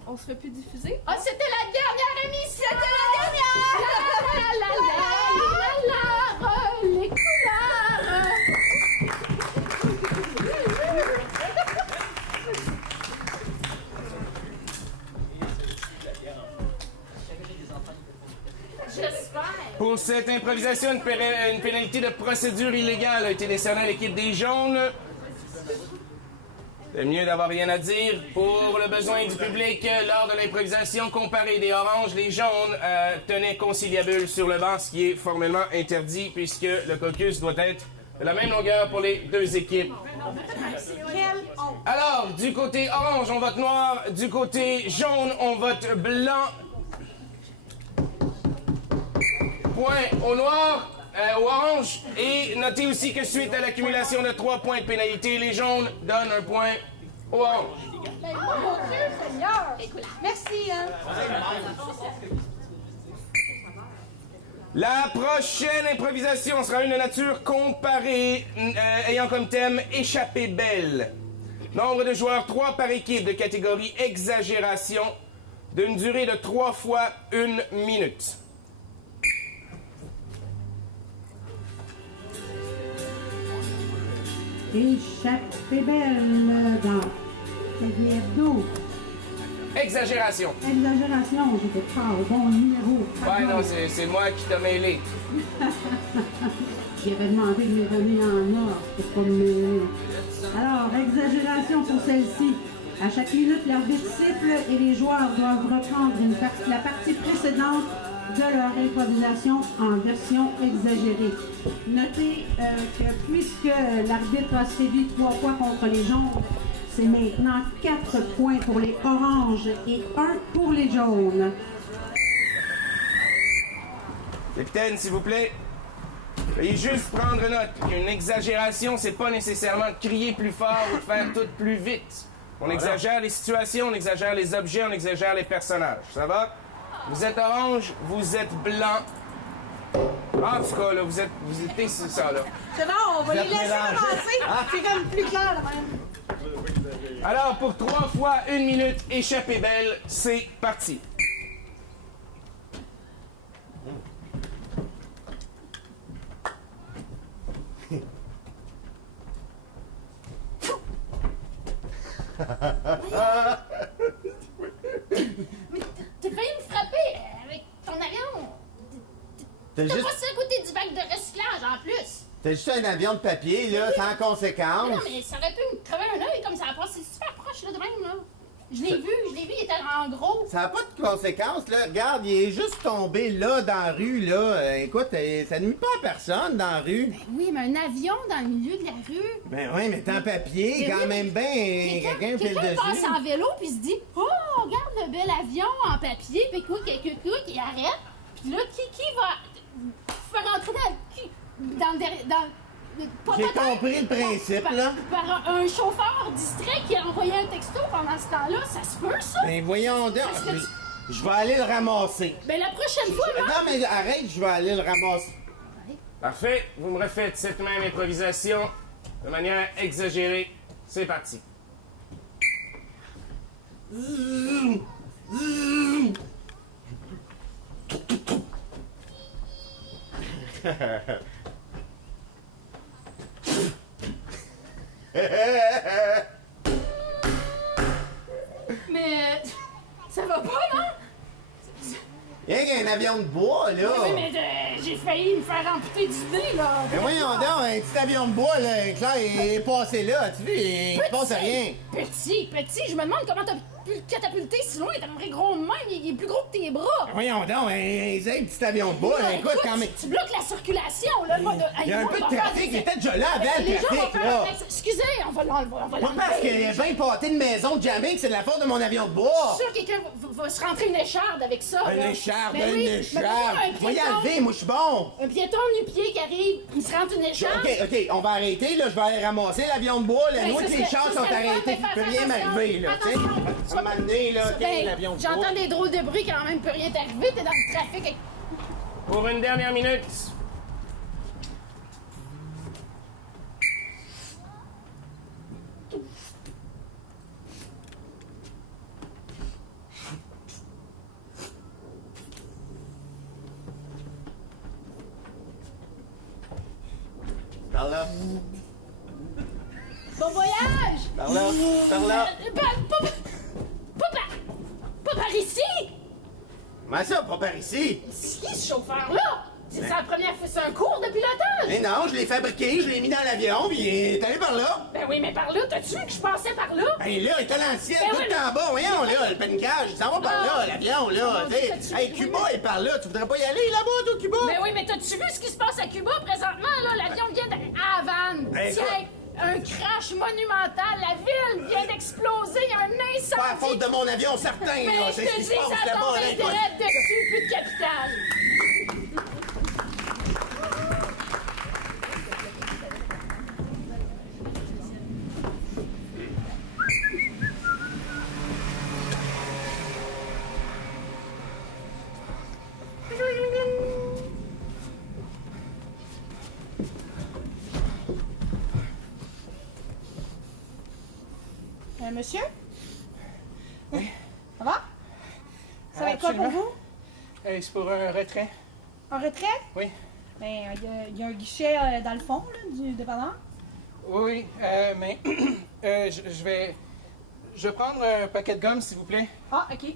On serait plus diffusé? Ah, c'était la dernière émission! C'était la dernière! Les couleurs! J'espère! Pour cette improvisation, une pénalité de procédure illégale a été décernée à l'équipe des jaunes. C'est mieux d'avoir rien à dire. Pour le besoin du public, lors de l'improvisation comparée des oranges, les jaunes tenaient conciliabule sur le banc, ce qui est formellement interdit puisque le caucus doit être de la même longueur pour les deux équipes. Alors, du côté orange, on vote noir. Du côté jaune, on vote blanc. Point au noir. Au orange. Et notez aussi que suite à l'accumulation de 3 points de pénalité, les jaunes donnent un point au orange. Ben, oh mon Dieu, Seigneur! Merci, hein! La prochaine improvisation sera une de nature comparée, ayant comme thème « Échappée belle ». Nombre de joueurs, 3 par équipe de catégorie exagération, d'une durée de 3 fois 1 minute. Échappée belle dans Cahiers d'eau. Exagération. Exagération, j'étais pas au bon numéro. Ouais, non, c'est moi qui t'ai mêlé. J'avais demandé de les remis en ordre pour pas me mêler. Alors, exagération pour celle-ci. À chaque minute, l'arbitre siffle et les joueurs doivent reprendre la partie précédente de leur improvisation en version exagérée. Notez que puisque l'arbitre a sévi 3 fois contre les jaunes, c'est maintenant 4 points pour les oranges et 1 pour les jaunes. Capitaine, s'il vous plaît, veuillez juste prendre note qu'une exagération, c'est pas nécessairement de crier plus fort ou de faire tout plus vite. On exagère les situations, on exagère les objets, on exagère les personnages. Ça va? Vous êtes orange, vous êtes blanc. En tout cas, là, vous êtes c'est ça, là. C'est bon, on va les laisser avancer. C'est comme plus clair, là, même. Alors, pour 3 fois 1 minute, échappée belle, c'est parti. Mais t'as failli me frapper avec T'as T'as juste... pas ça goûter du bac de recyclage en plus. T'as juste un avion de papier, là, sans conséquence. Non, mais ça aurait pu me crever un œil comme ça a passé super proche, là, de même, là. Je l'ai vu, il était en gros. Ça n'a pas de conséquences, là. Regarde, il est juste tombé là, dans la rue, là. Écoute, ça nuit pas à personne dans la rue. Ben oui, mais un avion dans le milieu de la rue. Ben oui, mais en papier, Ben quand oui, même bien, quelqu'un fait le dessus. passe en vélo puis se dit « Oh, regarde le bel avion en papier, puis quoi, il arrête. Puis là, qui va faire rentrer dans J'ai compris le principe, là. Par un chauffeur distrait qui a envoyé un texto pendant ce temps-là, ça se peut, ça? Ben voyons donc. Je vais aller le ramasser. Ben la prochaine fois, non, mais arrête, je vais aller le ramasser. Parfait. Vous me refaites cette même improvisation de manière exagérée. C'est parti. Mais ça va pas, non? Il y a un avion de bois, là. Oui, mais j'ai failli me faire amputer du nez, là. Mais voyons donc, un petit avion de bois, là, Claire, il est passé là, tu vois, il ne passe rien. Petit, je me demande comment t'as pu le catapulter si loin, t'as un vrai gros de même, il est plus gros que tes bras. Voyons donc, un petit avion de bois, là, écoute, quand même. Tu bloques la circulation, là. Il y a un peu de trafic, il était déjà là avant le trafic, là. Excusez, on va l'enlever. Pas parce qu'il y a 20 pâtés de maison de jamais que c'est de la faute de mon avion de bois. Je suis sûr que quelqu'un va se rentrer une écharde avec ça. Une là. écharde, Ben oui, une écharde. mais Va y enlever, moi je suis bon. Un piéton nu-pied qui arrive, il se rentre une écharde. OK, on va arrêter, là, je vais aller ramasser l'avion de bois, là. Ben, Moi, ça les serait- chars ça sont serait le fun, arrêtés, mais il peut rien attention, m'arriver, là, tu sais. attention. À un moment donné, là, Ben, l'avion de bois. j'entends des drôles de bruit quand même, peut rien t'arriver, t'es dans le trafic avec... Pour une dernière minute. Par là. Bon voyage! Par là, par là. Pas par ici! Comment ça, pas par ici? C'est qui ce chauffeur-là? C'est sa première fois, c'est un cours de pilotage! Mais non, je l'ai fabriqué, je l'ai mis dans l'avion, puis il est allé par là. Ben oui, mais par là, t'as-tu vu que je passais par là? Ben là, il est à l'ancienne, Ben tout oui, en bas. Voyons, là, le paniquage, il s'en va par là, l'avion, là. t'as-tu- Hey, Cuba est par là. Tu voudrais pas y aller là-bas, toi, Cuba? Ben oui, mais t'as-tu vu ce qui se passe à Cuba présentement, là? L'avion vient de Havane. Ben, Tiens, un crash monumental. La ville vient d'exploser. Il y a un incendie. Pas à faute de mon avion, certain, Mais là. je C'est ce te qui dis, se passe ça là-bas, tombe là. direct dessus, plus de capital. Monsieur? Oui. Ça va? Ça va être quoi pour vous? C'est pour un retrait. Un retrait? Oui. Ben, il y a un guichet dans le fond, là, du dépanneur. Oui, mais je vais prendre un paquet de gomme, s'il vous plaît. Ah, OK.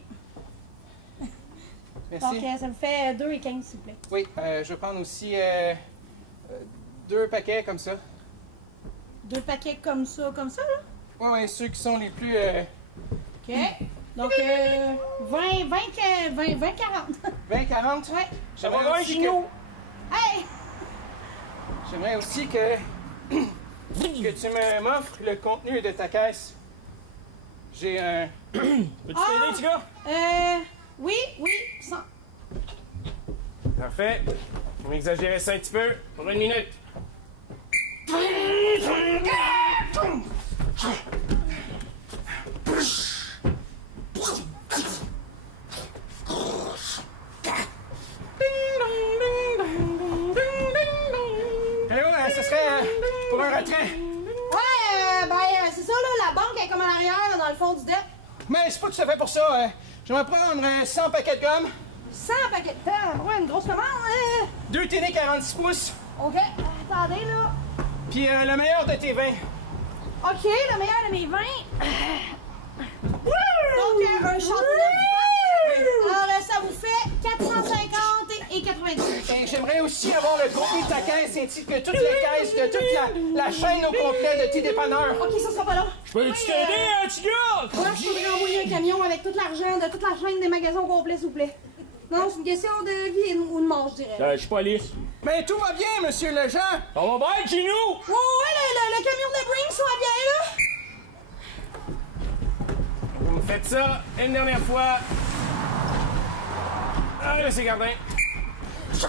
Merci. Donc, ça me fait 2,15, s'il vous plaît. Oui, je vais prendre aussi 2 paquets comme ça. 2 paquets comme ça, là? Oui, ceux qui sont les plus... OK. Donc, 20, 40. 20, 40? Ouais. J'aimerais aussi que... Hey! J'aimerais aussi que tu m'offres le contenu de ta caisse. J'ai un... Peux-tu t'aider, petit gars? Oui, sans... Parfait. On va exagérer ça un petit peu pour une minute. Hello, ça serait pour un retrait. Ouais, c'est ça, là, la banque est comme en arrière, là, dans le fond du deck. Mais c'est pas tout à fait pour ça. J'aimerais prendre 100 paquets de gomme. 100 paquets de temps, ouais, une grosse commande, 2 télé 46 pouces. OK, attendez, là. Puis le meilleur de tes vins. OK, le meilleur de mes vins. Donc, un château. Alors, ça vous fait 450 et 90. Ben, j'aimerais j'aimerais aussi avoir le contenu de ta caisse ainsi que toutes les caisses de toute la chaîne au complet de tes dépanneurs. Ok, ça sera pas long. Je peux t'aider, petit gars? Moi, je voudrais envoyer un camion avec tout l'argent de toute la chaîne des magasins au complet, s'il vous plaît. Non, c'est une question de vie ou de mort, je dirais. Je suis pas lisse. Mais tout va bien, monsieur Legend. On va bien chez nous! Ouais, le camion de Bring soit bien, là. Vous me faites ça une dernière fois. Ah, là, c'est Gardin. Je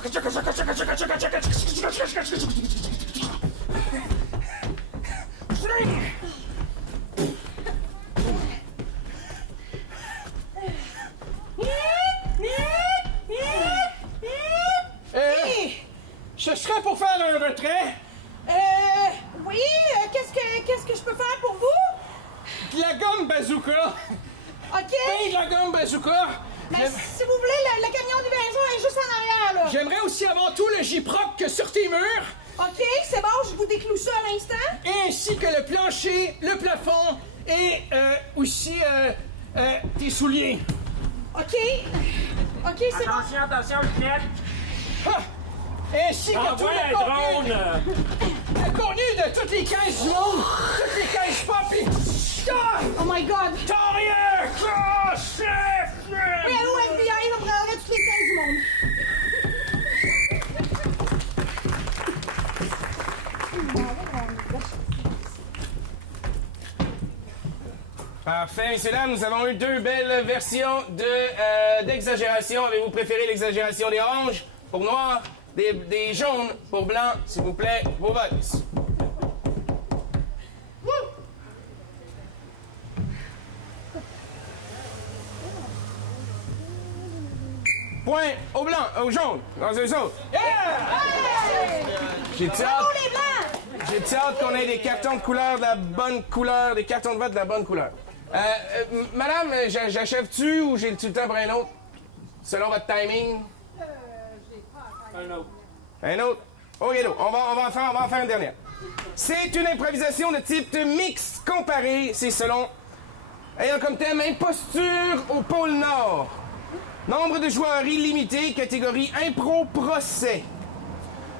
serais pour faire un retrait. Oui, qu'est-ce que je peux faire pour vous? De la gomme bazooka. OK. Ben de la gomme bazooka. Ben, si vous voulez, le camion de livraison est juste en arrière, là. J'aimerais aussi avoir tout le J-Proc que sur tes murs. OK, c'est bon, je vous décloue ça à l'instant. Ainsi que le plancher, le plafond et aussi tes souliers. OK, c'est bon. Attention, Lunettes! Ah! Ainsi que tout le contenu. Le contenu de toutes les caisses du monde. Toutes les caisses pop et... Ah! Oh my God! T'as rien! Oui, allô, FBI, on prendrait toutes les caisses du monde. Parfait, messieurs, dames, nous avons eu deux belles versions d'exagération. Avez-vous préféré l'exagération des oranges pour noirs, des jaunes pour blancs? S'il vous plaît, vos votes. Point au blanc, au jaune, dans eux autres. J'ai hâte qu'on ait des cartons de couleur de la bonne couleur, des cartons de vote de la bonne couleur. Madame, j'achève-tu ou j'ai le temps pour un autre? Selon votre timing? Un autre. Un autre? OK, on va en faire une dernière. C'est une improvisation de type mix comparé. C'est selon... ayant comme thème imposture au pôle Nord. Nombre de joueurs illimité, catégorie impro-procès.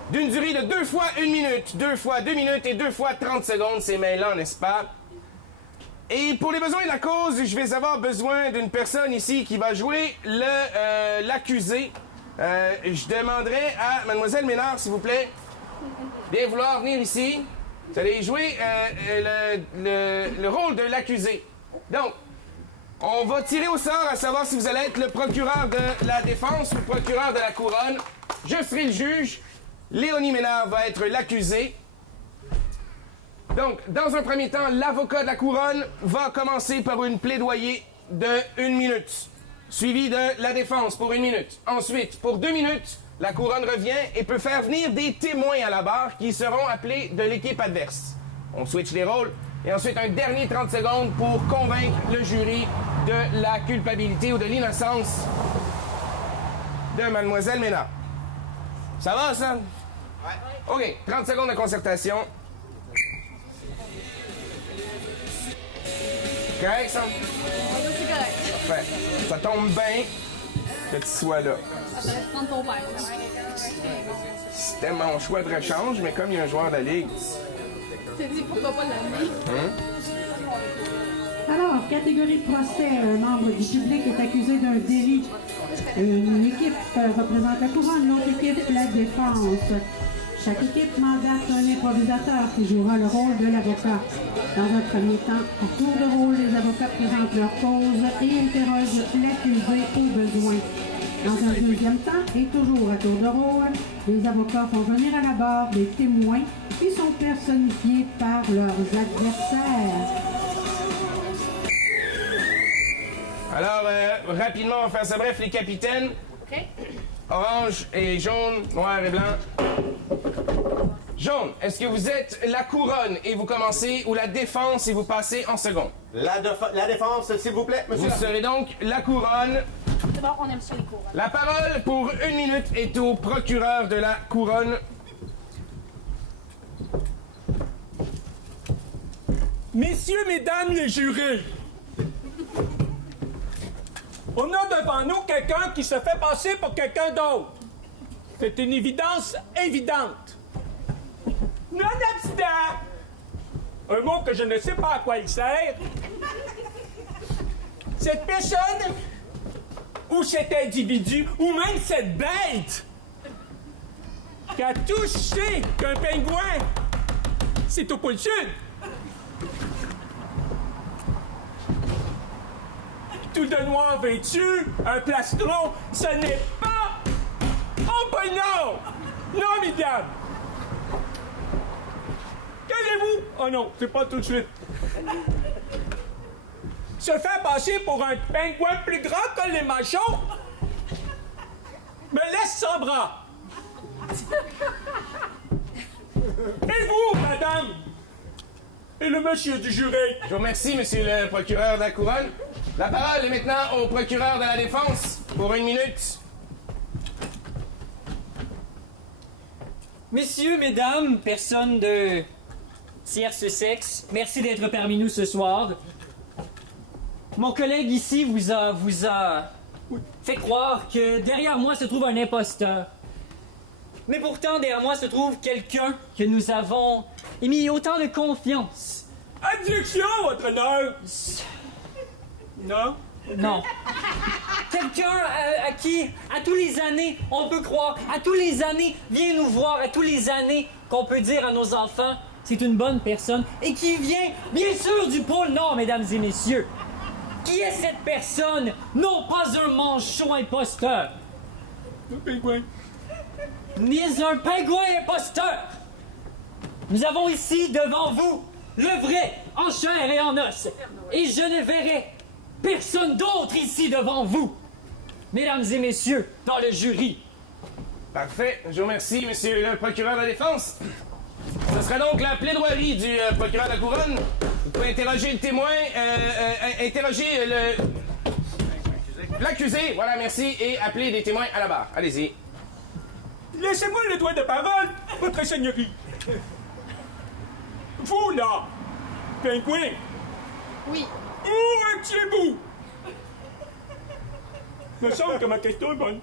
D'une durée de 2 fois 1 minute, 2 fois 2 minutes et 2 fois 30 secondes. C'est mêlant, n'est-ce pas? Et pour les besoins de la cause, je vais avoir besoin d'une personne ici qui va jouer l'accusé. Je demanderai à Mademoiselle Ménard, s'il vous plaît, bien vouloir venir ici. Vous allez jouer le rôle de l'accusé. Donc, on va tirer au sort à savoir si vous allez être le procureur de la défense ou le procureur de la couronne. Je serai le juge. Léonie Ménard va être l'accusé. Donc, dans un premier temps, l'avocat de la couronne va commencer par une plaidoyer de 1 minute, suivi de la défense pour 1 minute. Ensuite, pour 2 minutes, la couronne revient et peut faire venir des témoins à la barre qui seront appelés de l'équipe adverse. On switch les rôles. Et ensuite, un dernier 30 secondes pour convaincre le jury de la culpabilité ou de l'innocence de Mademoiselle Ménard. Ça va, ça? Ouais. OK, 30 secondes de concertation. Correct, ça? C'est correct. Parfait. Ça tombe bien que tu sois là. Ça te prendre ton père. C'était mon choix de rechange, mais comme il y a un joueur de la Ligue... T'as dit pourquoi pas l'amener? Alors, catégorie de procès, un membre du public est accusé d'un délit. Une équipe représente la couronne, l'autre équipe la défense. Chaque équipe mandate un improvisateur qui jouera le rôle de l'avocat. Dans un premier temps, à tour de rôle, les avocats présentent leur cause et interrogent l'accusé au besoin. Dans un deuxième temps, et toujours à tour de rôle, les avocats font venir à la barre des témoins qui sont personnifiés par leurs adversaires. Alors, rapidement, on va faire ça bref, les capitaines. OK. Orange et jaune, noir et blanc. Jaune, est-ce que vous êtes la couronne et vous commencez ou la défense et vous passez en second? La défense, s'il vous plaît, monsieur. Vous serez donc la couronne. C'est bon, on aime ça les cours. La parole pour 1 minute est au procureur de la couronne. Messieurs, mesdames les jurés, on a devant nous quelqu'un qui se fait passer pour quelqu'un d'autre. C'est une évidence évidente. Nonobstant, un mot que je ne sais pas à quoi il sert, cette personne, ou cet individu, ou même cette bête, qui a touché qu'un pingouin, c'est au pôle sud. Tout de noir vêtu, un plastron, ce n'est pas au pôle Nord. Non, mesdames. Qu'allez-vous? Oh non, c'est pas tout de suite. Se faire passer pour un pingouin plus grand que les machons me laisse sans bras. Et vous, madame? Et le monsieur du jury? Je vous remercie, monsieur le procureur de la Couronne. La parole est maintenant au procureur de la Défense pour 1 minute. Messieurs, mesdames, personnes de tierce sexe, merci d'être parmi nous ce soir. Mon collègue ici vous a fait croire que derrière moi se trouve un imposteur. Mais pourtant, derrière moi se trouve quelqu'un que nous avons émis autant de confiance. Objection, votre honneur! Non? Non. Quelqu'un à qui, à tous les années, on peut croire, à tous les années, vient nous voir, à tous les années, qu'on peut dire à nos enfants, c'est une bonne personne, et qui vient, bien sûr, du pôle Nord, mesdames et messieurs. Qui est cette personne? Non pas un manchot imposteur. Un pingouin. Ni un pingouin imposteur. Nous avons ici, devant vous, le vrai, en chair et en os. Et je ne verrai personne d'autre ici devant vous. Mesdames et messieurs, dans le jury. Parfait. Je vous remercie, monsieur le procureur de la Défense. Ce sera donc la plaidoirie du procureur de la Couronne. Vous pouvez interroger le témoin, interroger l'accusé, voilà, merci, et appeler des témoins à la barre. Allez-y. Laissez-moi le droit de parole, votre seigneurie. Vous, là, pingouin. Oui. Où étiez-vous? Me semble que ma question est bonne.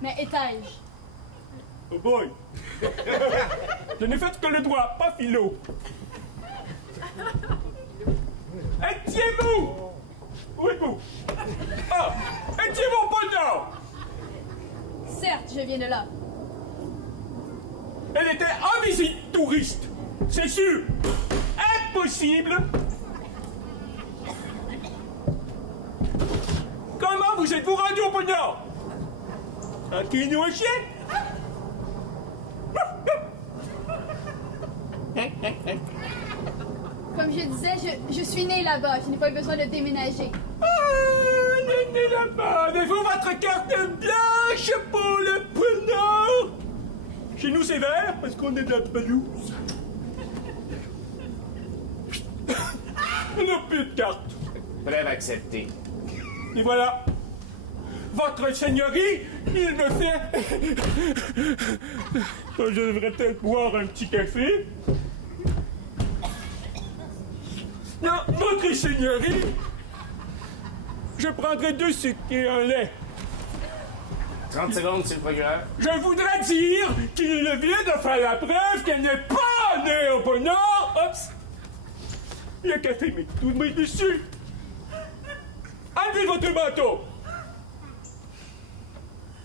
Mais étais-je? Oh boy! Je n'ai fait que le droit, pas philo. Étiez-vous? Où êtes-vous? Ah! Étiez-vous au pôle Nord? Certes, je viens de là. Elle était en visite touriste, c'est sûr. Impossible. Comment vous êtes-vous rendu au pôle Nord? Un quinoa à chien? Comme je disais, je suis née là-bas. Je n'ai pas eu besoin de déménager. Ah, née là-bas. Avez-vous votre carte blanche pour le pôle Nord? Chez nous, c'est vert parce qu'on est de la pelouse. On n'a plus de carte. Bref, accepté. Et voilà. Votre seigneurie, il me fait... Je devrais peut-être boire un petit café. Non, votre seigneurie, je prendrai 2 sucres et un lait. 30 secondes, monsieur le procureur. Je voudrais dire qu'il vient de faire la preuve qu'elle n'est pas née au pôle Nord. Oups. Le café m'est tout mis dessus. Enlevez votre manteau.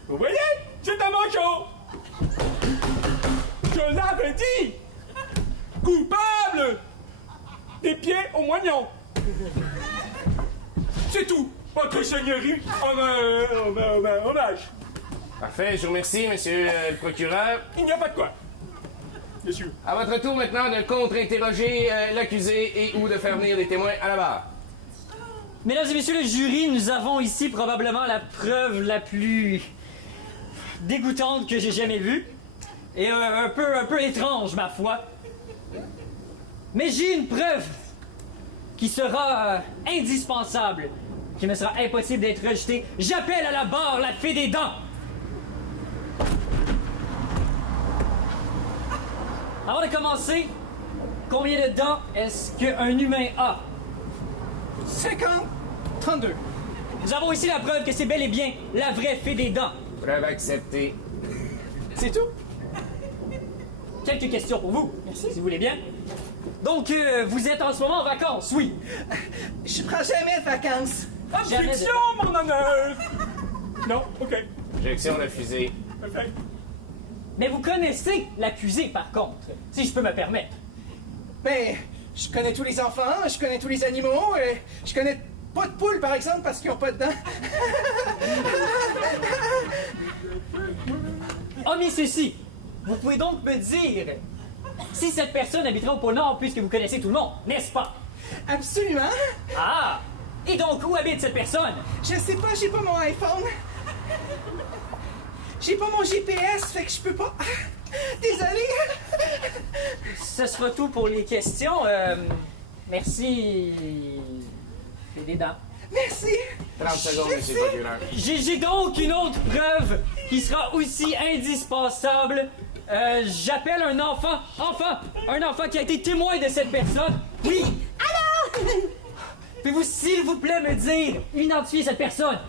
Vous voyez? C'est un manchot. Je l'avais dit. Coupable. Des pieds au moignon. C'est tout. Votre seigneurie en hommage. Parfait, je vous remercie, monsieur le procureur. Il n'y a pas de quoi. Bien sûr. À votre tour maintenant de contre-interroger l'accusé et ou de faire venir des témoins à la barre. Mesdames et messieurs le jury, nous avons ici probablement la preuve la plus dégoûtante que j'ai jamais vue. Et un peu étrange, ma foi. Mais j'ai une preuve qui sera indispensable, qui me sera impossible d'être rejetée. J'appelle à la barre la fée des dents. Avant de commencer, combien de dents est-ce qu'un humain a? 50, 32. nous avons ici la preuve que c'est bel et bien la vraie fée des dents. Preuve acceptée. C'est tout? Quelques questions pour vous, merci, si vous voulez bien. Donc, vous êtes en ce moment en vacances, oui? Je prends jamais de vacances. Objection, mon honneur! Non? OK. Objection refusée. Perfect. Mais vous connaissez l'accusé, par contre, si je peux me permettre. Ben, je connais tous les enfants, je connais tous les animaux, je connais pas de poules, par exemple, parce qu'ils ont pas de dents. Hormis ceci, vous pouvez donc me dire si cette personne habiterait au pôle Nord puisque vous connaissez tout le monde, n'est-ce pas? Absolument. Ah! Et donc, où habite cette personne? Je sais pas, j'ai pas mon iPhone. J'ai pas mon GPS, fait que je peux pas... Désolé. Ce sera tout pour les questions. Merci... Fée des dents. Merci. 30 secondes, monsieur le procureur. J'ai donc une autre preuve qui sera aussi indispensable. J'appelle un enfant qui a été témoin de cette personne. Oui! Allô? Pouvez-vous, s'il vous plaît, me dire, identifier cette personne?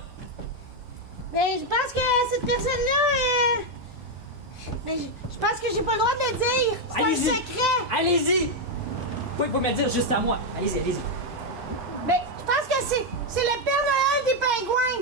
Mais je pense que cette personne-là, mais je pense que j'ai pas le droit de le dire. C'est un secret. Allez-y! Vous pouvez me dire juste à moi. Allez-y, allez-y. Mais je pense que c'est le Père Noël des pingouins.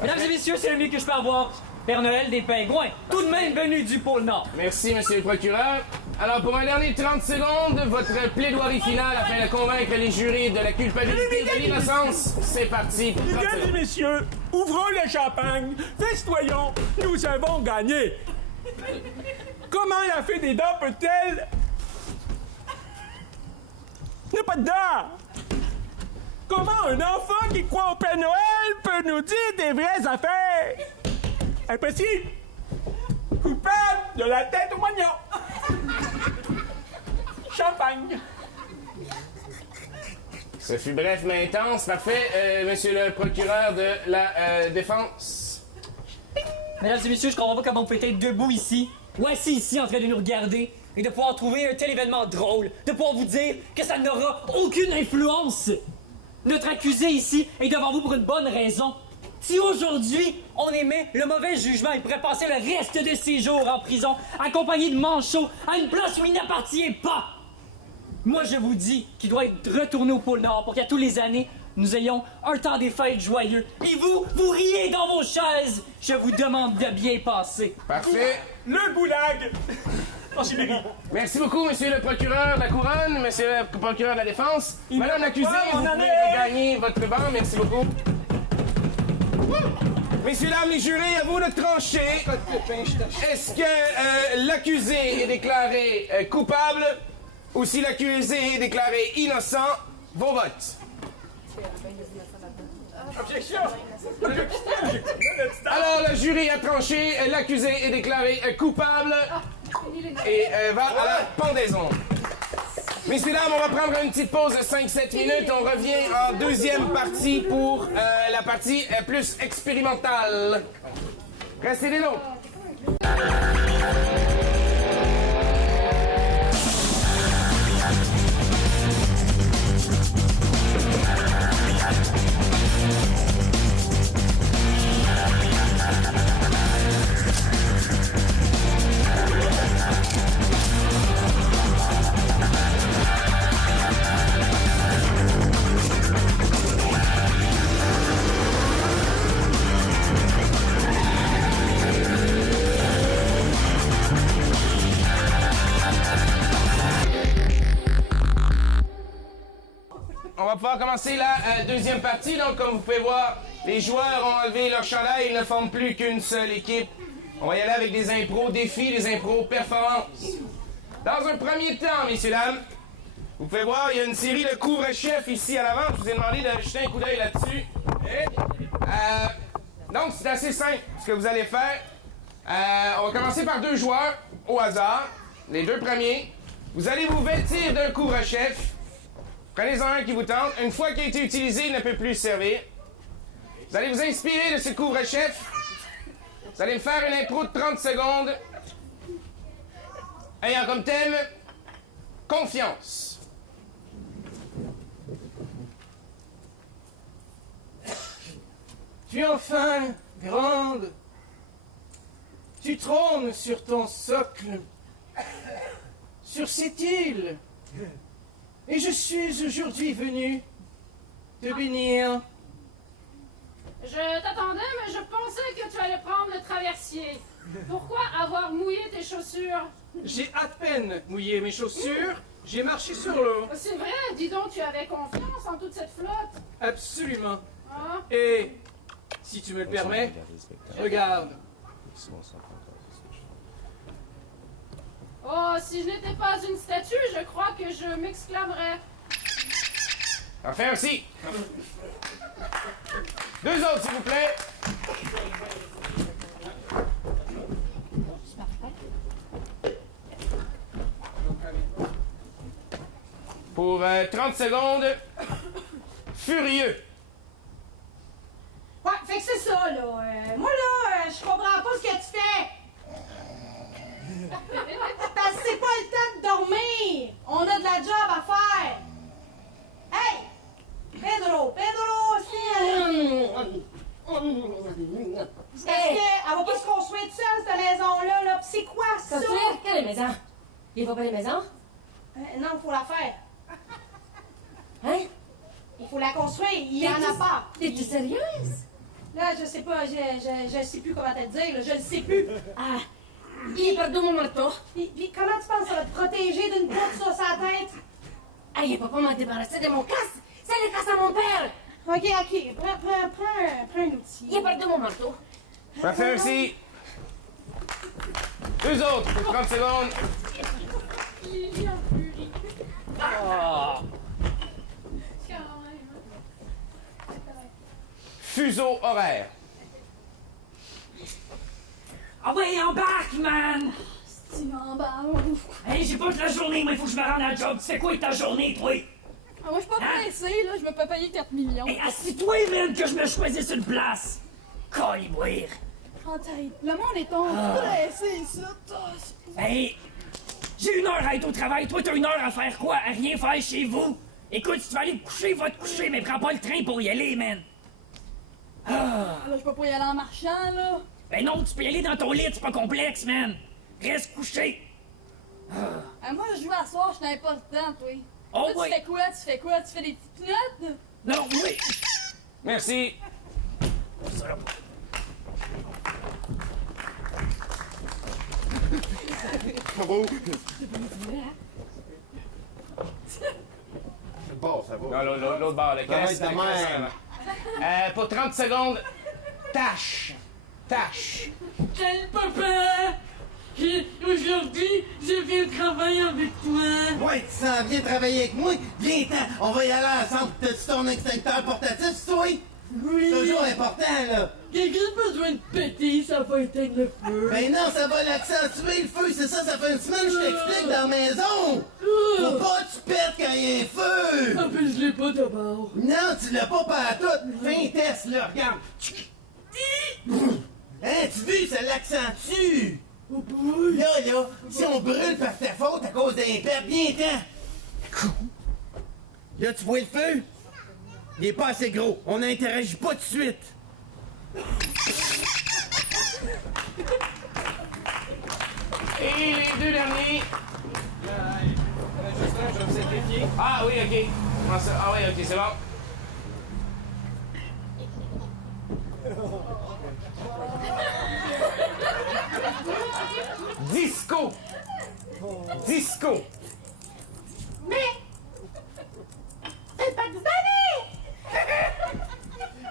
Mesdames et messieurs, c'est le mieux que je peux avoir. Père Noël des pingouins, tout de même venu du pôle Nord. Merci, monsieur le procureur. Alors, pour un dernier 30 secondes, votre plaidoirie finale afin de convaincre les jurys de la culpabilité et de l'innocence. C'est parti. Pour 30 Mesdames et secondes. messieurs, ouvrons le champagne. Festoyons, nous avons gagné. Comment la fée des dents peut-elle... Il n'y a pas de dents! Comment un enfant qui croit au Père Noël peut nous dire des vraies affaires? Impossible! Coupable de la tête au moignon! Champagne! Ce fut bref mais intense. Parfait. Monsieur le procureur de la défense. Mesdames et messieurs, je comprends pas comment vous pouvez être debout ici, ou assis ici en train de nous regarder, et de pouvoir trouver un tel événement drôle, de pouvoir vous dire que ça n'aura aucune influence. Notre accusé ici est devant vous pour une bonne raison. Si aujourd'hui, on émet le mauvais jugement, il pourrait passer le reste de ses jours en prison, accompagné de manchots, à une place où il n'appartient pas. Moi, je vous dis qu'il doit être retourné au pôle Nord pour qu'à tous les années, nous ayons un temps des fêtes joyeux. Et vous, vous riez dans vos chaises. Je vous demande de bien passer. Parfait. Le goulag! En Sibérie. Merci beaucoup, monsieur le procureur de la couronne, monsieur le procureur de la défense. Madame l'accusée, vous mon pouvez année. regagner votre banc. Merci beaucoup. Messieurs, dames, les jurés, à vous de trancher. Est-ce que l'accusé est déclaré coupable ou si l'accusé est déclaré innocent? Vos votes. Objection! Alors, le jury a tranché. L'accusé est déclaré coupable et va à la pendaison. Messieurs, dames, on va prendre une petite pause de 5-7 minutes. On revient en deuxième partie pour la partie plus expérimentale. Restez des nôtres. On va pouvoir commencer la deuxième partie. Donc, comme vous pouvez voir, les joueurs ont enlevé leur chandail. Ils ne forment plus qu'une seule équipe. On va y aller avec des impros défis, des impros performances. Dans un premier temps, messieurs, dames, vous pouvez voir, il y a une série de couvre-chefs ici à l'avant. Je vous ai demandé de jeter un coup d'œil là-dessus. Donc, c'est assez simple ce que vous allez faire. On va commencer par 2 joueurs au hasard. Les 2 premiers. Vous allez vous vêtir d'un couvre-chef. Prenez-en un qui vous tente. Une fois qu'il a été utilisé, il ne peut plus servir. Vous allez vous inspirer de ce couvre-chef. Vous allez me faire une intro de 30 secondes. Ayant comme thème confiance. Tu es enfin grande. Tu trônes sur ton socle, sur cette île. Et je suis aujourd'hui venu te bénir. Je t'attendais, mais je pensais que tu allais prendre le traversier. Pourquoi avoir mouillé tes chaussures? J'ai à peine mouillé mes chaussures, j'ai marché sur l'eau. C'est vrai, dis donc, tu avais confiance en toute cette flotte. Absolument. Ah. Et, si tu me le permets, regarde. Oh, si je n'étais pas une statue, je crois que je m'exclamerais. Parfait aussi. 2 autres, s'il vous plaît. Pour 30 secondes, furieux. Ouais, fait que c'est ça, là. Moi, là, je comprends pas ce que tu fais. Parce que c'est pas le temps de dormir. On a de la job à faire. Hey! Pedro aussi. Parce qu'elle va pas se construire toute seule, cette maison-là. Là. Pis c'est quoi, ça? Construire? Quelle maison? Il faut pas les maisons? Non, il faut la faire. Hein? Il faut la construire. Il y en a pas. T'es-tu sérieuse? Là, je sais pas. Je sais plus comment te dire. Là. Je le sais plus. Ah! Il perdue mon marteau. Puis comment tu penses que ça va te protéger d'une porte sur sa tête? Ah, il peut pas m'en débarrasser de mon casse! C'est le casse à mon père! Ok. Prends un outil. Il a perdu mon marteau. Parfait aussi. 2 autres pour 30 secondes. Ah. Fuseau horaire. Ah ouais, embarque, man! Tu m'emballes. Hey, j'ai pas de la journée, moi, il faut que je me rende à la job. Tu fais quoi avec ta journée, toi? Ah, moi, je suis pas pressée, là. Je me peux payer 4 millions. Hey, assis-toi, man, que je me choisisse une place! Calibouir! En tête. Le monde est tombé. Ah. Pressé, ça. Hey! J'ai 1 heure à être au travail, toi, t'as 1 heure à faire quoi? À rien faire chez vous? Écoute, si tu vas aller te coucher, va te coucher, mais prends pas le train pour y aller, man! Ah! Là, je peux pas y aller en marchant, là. Ben non, tu peux y aller dans ton lit, c'est pas complexe, man! Reste couché! Ah, moi, je joue à soir, je suis important, toi. Oh, toi, oui. tu fais quoi? Tu fais quoi? Tu fais des petites pinottes? Non, oui! Merci. Bravo. Bon, ça va. Non, l'autre bord, le casse. Ça va être de même. Pour 30 secondes, tâche. Quel papa! Aujourd'hui, je viens travailler avec toi. Ouais, tu s'en viens travailler avec moi? Viens-t'en, on va y aller ensemble. T'as-tu ton extincteur portatif, toi? Oui. Toujours important, là. Quelqu'un a besoin de péter, ça va éteindre le feu. Ben non, ça va l'accentuer, le feu, c'est ça fait une semaine que je t'explique dans la maison. Faut pas que tu pètes quand il y a un feu. Ah, ben je l'ai pas d'abord. Non, tu l'as pas partout. Fais un test, là, regarde. Hein, tu vois, ça l'accentue. Oh boy. Là, si on brûle par ta faute à cause d'un pet, viens-t'en. Là, tu vois le feu? Il est pas assez gros. On n'interagit pas tout de suite. Et les 2 derniers. Juste un, je vais vous simplifier. Ah oui, ok. Ah oui, ok, c'est bon. Disco. Mais c'est pas du donné!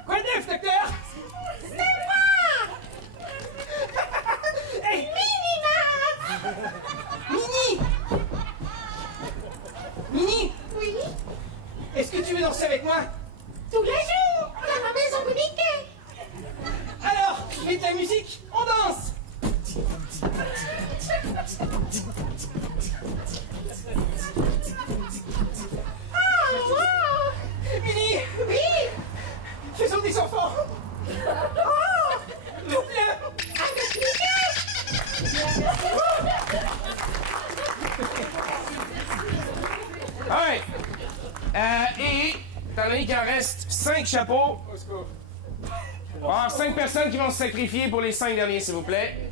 Quoi de neuf, docteur? C'est moi! Hey! Mini! Oui? Est-ce que tu veux danser avec moi? Tous les jours! Dans ma maison publique! Alors, mets de la musique, on danse! Mini! Oui! Faisons des enfants! Oh! Double! Avec Mickey! Alright. Et, étant donné qu'il en reste 5 chapeaux, On va avoir 5 personnes qui vont se sacrifier pour les 5 derniers, s'il vous plaît.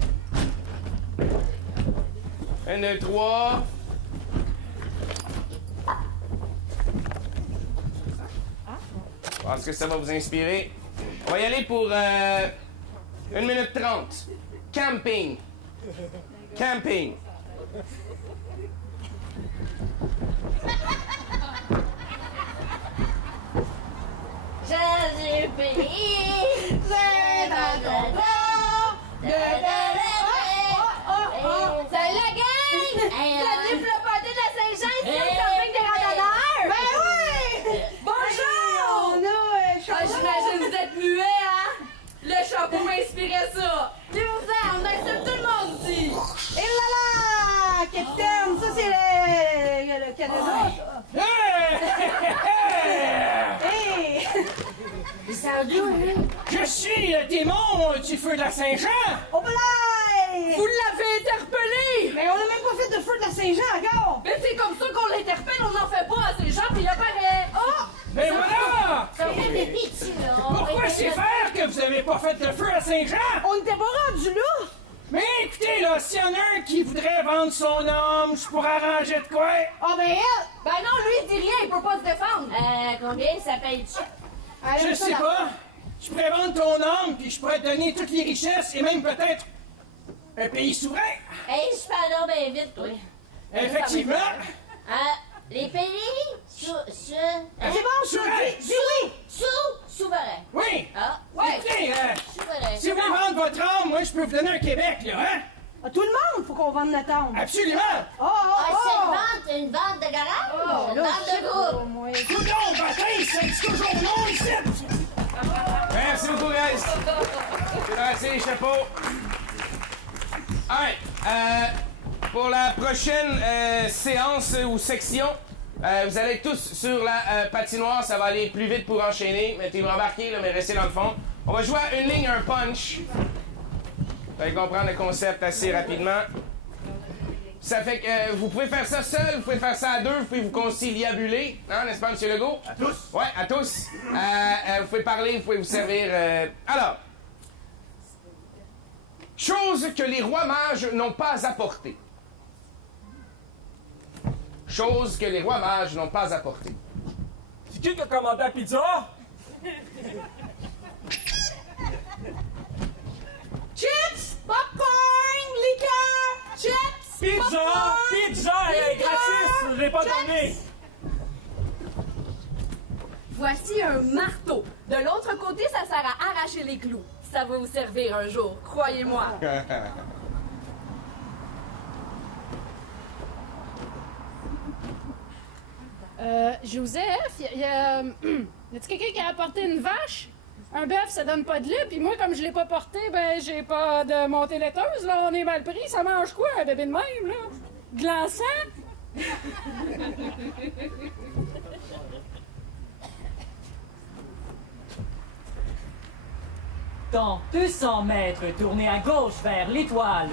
1, 2, 3. Je pense que ça va vous inspirer. On va y aller pour 1 minute 30. Camping. Camping. J'ai pays, c'est dans ton corps, Salut la gang! Bienvenue pour le party de la Saint-Jean, ici au camping des randonneurs! Ben oui! Bonjour! J'imagine que vous êtes muets, hein? Le chapeau m'inspirait ça! Levez-vous-en, on accepte tout le monde ici! Et là là! Capitaine, ça c'est le Canada. Hey! Je suis le démon du feu de la Saint-Jean! Oh blague! Vous l'avez interpellé! Mais on a même pas fait de feu de la Saint-Jean encore! Mais c'est comme ça qu'on l'interpelle, on n'en fait pas à Saint-Jean puis il apparaît! Oh! Mais voilà! Ça fait des petits, là. Pourquoi c'est faire que vous avez pas fait de feu à Saint-Jean? On était pas rendus là! Mais écoutez, là, s'il y en a un qui voudrait vendre son homme, je pourrais arranger de quoi? Ah ben elle! Ben non, lui il dit rien, il peut pas se défendre! Combien ça paye-tu? Je sais pas. Je pourrais vendre ton homme, puis je pourrais te donner toutes les richesses et même peut-être un pays souverain. Hey, je parle bien vite, toi. Effectivement. Les pays C'est bon, je dis oui! Souverain. Oui. Ah, Écoutez, souverain. si vous voulez vendre votre âme, moi, je peux vous donner un Québec, là, hein? À tout le monde, faut qu'on vende notre âme. Absolument. C'est une vente de garage? Une vente de groupe? Tout le monde, bataille, ça dit toujours non ici. Merci beaucoup, guys. C'est dressé les chapeaux. Alright. Pour la prochaine séance ou section, vous allez être tous sur la patinoire. Ça va aller plus vite pour enchaîner. Mettez-vous embarqués, là, mais restez dans le fond. On va jouer à une ligne, un punch. Vous allez comprendre le concept assez rapidement. Ça fait que vous pouvez faire ça seul, vous pouvez faire ça à deux, vous pouvez vous conciliabuler, hein, n'est-ce pas, M. Legault? À tous. Ouais, à tous. Vous pouvez parler, vous pouvez vous servir. Alors, chose que les rois mages n'ont pas apportée. Chose que les rois mages n'ont pas apportée. C'est qui qui a commandé la pizza? Chips! Popcorn! Liqueur! Chips! Pizza! Popcorn, Pizza! Elle est liqueur, gratis! Je l'ai pas chips. donné! Voici un marteau. De l'autre côté, ça sert à arracher les clous. Ça va vous servir un jour, croyez-moi. Joseph, y a-t-il quelqu'un qui a apporté une vache? Un bœuf, ça donne pas de lait, puis moi, comme je l'ai pas porté, ben, j'ai pas de montée laiteuse, là, on est mal pris. Ça mange quoi, un bébé de même, là? Glaçant? Dans 200 mètres, tournez à gauche vers l'étoile.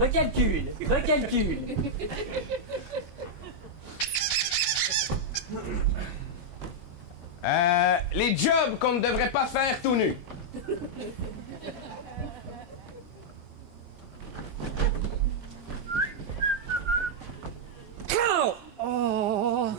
Recalcule, recalcule. Les jobs qu'on ne devrait pas faire tout nu. Oh!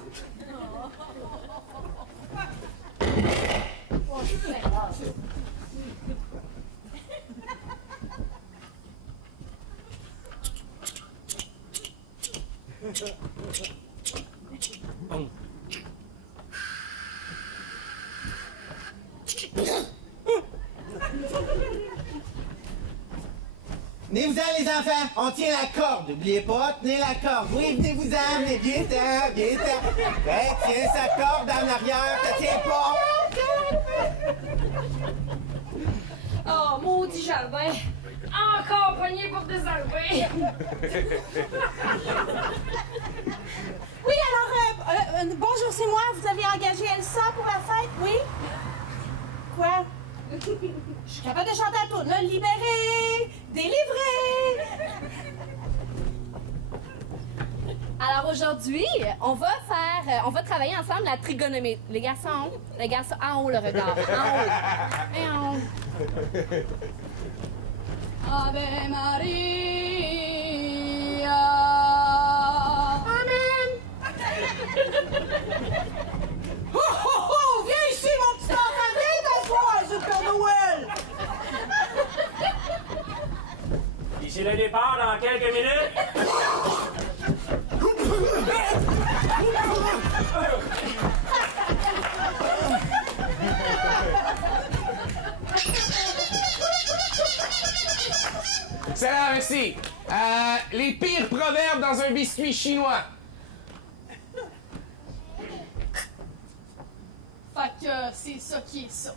Venez-vous-en, les enfants, on tient la corde. N'oubliez pas, tenez la corde. Oui, venez-vous-en, venez, viens-t'en, viens-t'en. Ouais, tiens sa corde en arrière, ça tient pas. Oh, maudit jardin! Encore pogné pour désherber! Oui, alors, bonjour, c'est moi. Vous avez engagé Elsa pour la fête, oui? Quoi? Je suis capable de chanter à tout, là. Libéré, délivré. Alors aujourd'hui, on va travailler ensemble la trigonométrie. Les garçons, en haut le regard, en haut. Et en haut. Ave Maria. Amen! Oh, oh, oh! Viens ici, mon petit enfant! Viens t'asseoir, ce Père Noël! Ici le départ dans quelques minutes. C'est là, merci. Les pires proverbes dans un biscuit chinois. Fait que c'est ça qui est ça.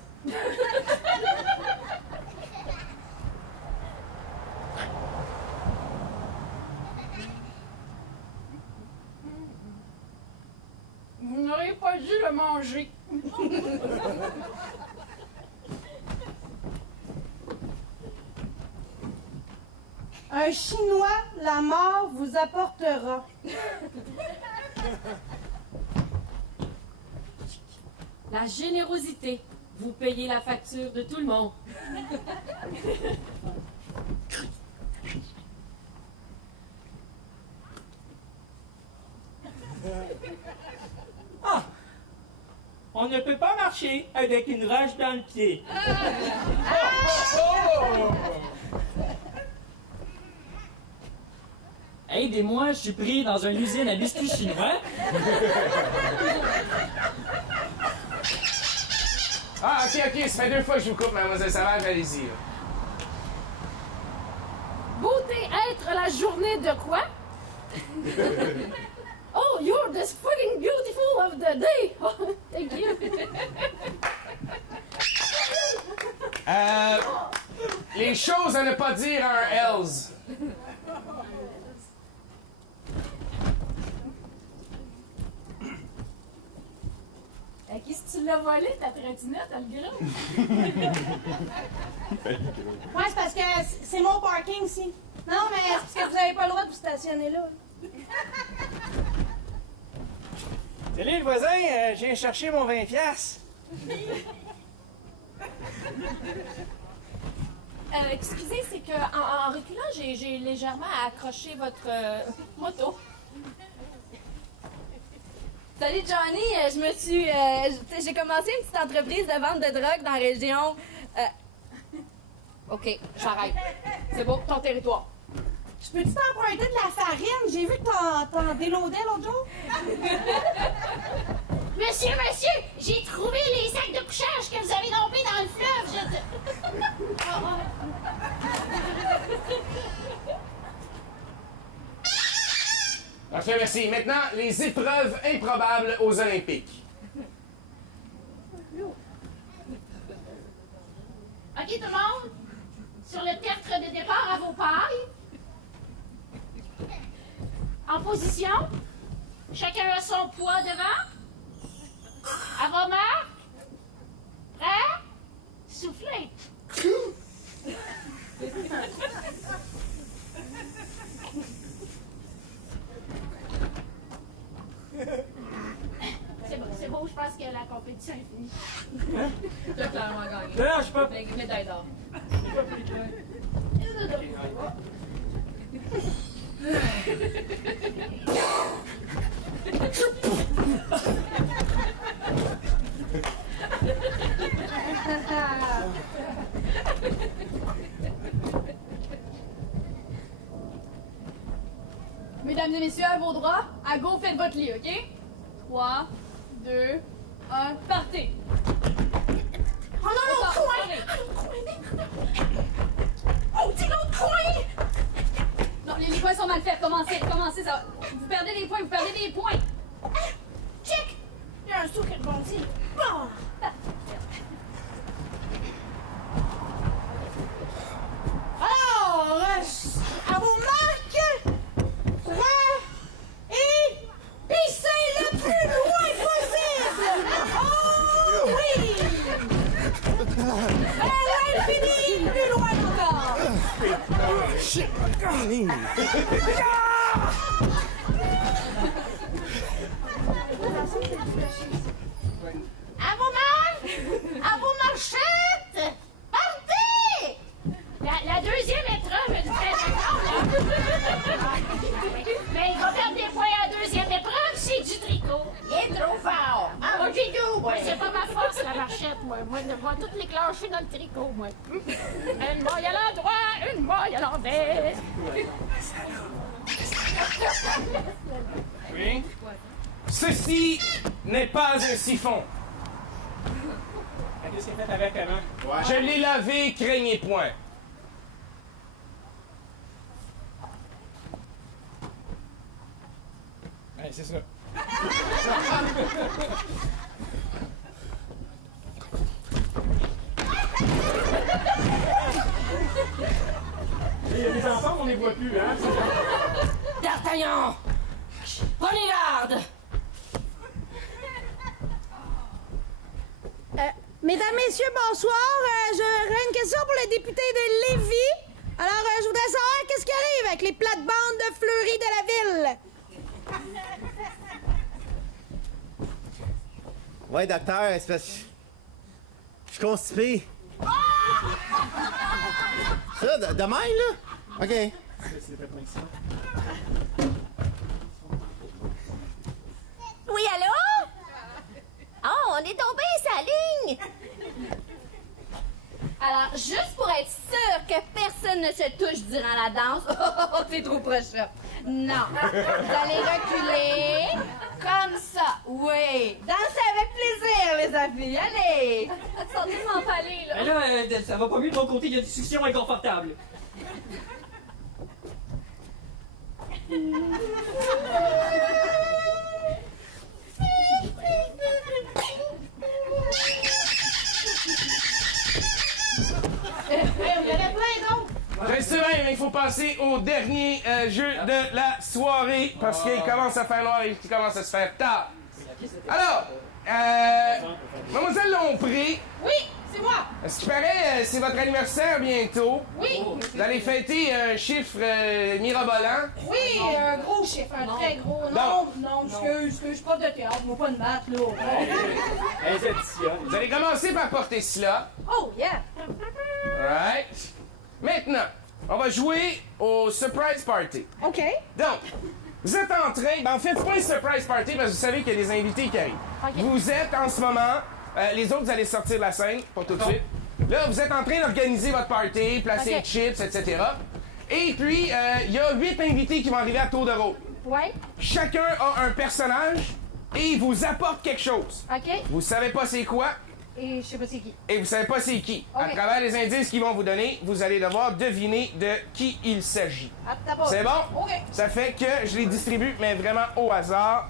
Vous n'auriez pas dû le manger. Un Chinois, la mort vous apportera. La générosité. Vous payez la facture de tout le monde. Ah! On ne peut pas marcher avec une roche dans le pied. Aidez-moi, je suis pris dans une usine à biscuits chinois. Ah, ok, ça fait 2 fois que je vous coupe, mademoiselle Savage, allez-y. Beauté être la journée de quoi? Oh, you're the fucking beautiful of the day! Oh, thank you! Les choses à ne pas dire à un Hells. Qu'est-ce que tu l'as volé, ta trottinette, le gros? Ouais, c'est parce que c'est mon parking ici. Non, mais c'est parce que vous n'avez pas le droit de vous stationner là. Salut, le voisin, je viens chercher mon 20$. Excusez, c'est que en reculant, j'ai légèrement accroché votre moto. Salut Johnny, j'ai commencé une petite entreprise de vente de drogue dans la région. OK, j'arrête. C'est bon, ton territoire. Je peux-tu t'emprunter de la farine? J'ai vu que t'en déloadais l'autre jour. Monsieur, j'ai trouvé les sacs de couchage que vous avez tombés dans le fleuve. Parfait, merci. Maintenant, les épreuves improbables aux Olympiques. OK, tout le monde? Sur le tertre de départ à vos pailles. En position. Chacun a son poids devant. À vos marques. Prêt? Soufflez. C'est beau, je pense que la compétition est finie. T'as clairement gagné. Non, je suis pas... Avec médaille d'or. Mesdames et messieurs, à vos droits, à go, faites votre lit, OK? 3, 2, 1, partez! Oh non, l'autre coin! Oh, dis l'autre coin! Non, les points sont mal faits. Commencez, ça. Vous perdez des points, Check! Il y a un saut qui rebondit. Bon! Alors, à vos marques, prêts et pissez le plus loin possible! Oh oui! L'infini, plus loin encore! Shit! je suis dans le tricot, moi. Une maille à l'endroit, une maille à l'envers. Oui. Ceci n'est pas un siphon. Qu'est-ce qu'il fait avec avant? Je l'ai lavé, craignez point. Ouais, c'est ça. Il y a des enfants, on les voit plus, hein? D'Artagnan! Prenez garde! Mesdames, Messieurs, bonsoir. J'aurais une question pour le député de Lévis. Alors, je voudrais savoir qu'est-ce qui arrive avec les plates-bandes de fleuries de la ville. Ouais, docteur, c'est parce que je suis constipé. Ça, de même, là? OK. Oui, allô? Oh, on est tombé sa ligne! Alors, juste pour être sûr que personne ne se touche durant la danse, c'est trop proche. Non. Vous allez reculer comme ça. Oui. Dansez avec plaisir, les amis. Allez. Elles sont tellement empalées, là. Mais là, ça va pas mieux de mon côté, il y a une discussion inconfortable. Il y en a plein d'autres. Restez bien, mais il faut passer au dernier jeu de la soirée parce qu'il commence à faire noir et qu'il commence à se faire tard. Alors, Mademoiselle Lompré. Oui, c'est moi. Ce qui paraît, c'est votre anniversaire bientôt. Oui. Vous allez fêter un chiffre mirabolant. Oui, un gros chiffre, un très gros. Non, excuse, je suis pas de théâtre, moi pas de maths, là. Vous allez commencer par porter cela. Oh, yeah. Right. Maintenant, on va jouer au surprise party. OK. Donc, vous êtes en train... Ben, en fait, c'est pas un surprise party parce que vous savez qu'il y a des invités qui arrivent. Okay. Vous êtes en ce moment... les autres, vous allez sortir de la scène, pas tout de suite. Là, vous êtes en train d'organiser votre party, placer les chips, etc. Et puis, il y a 8 invités qui vont arriver à tour de rôle. Ouais. Chacun a un personnage et il vous apporte quelque chose. OK. Vous savez pas c'est quoi Et je sais pas c'est qui. et vous savez pas c'est qui. À Ok. travers les indices qu'ils vont vous donner, vous allez devoir deviner de qui il s'agit. C'est bon? OK. Ça fait que je les distribue, mais vraiment au hasard.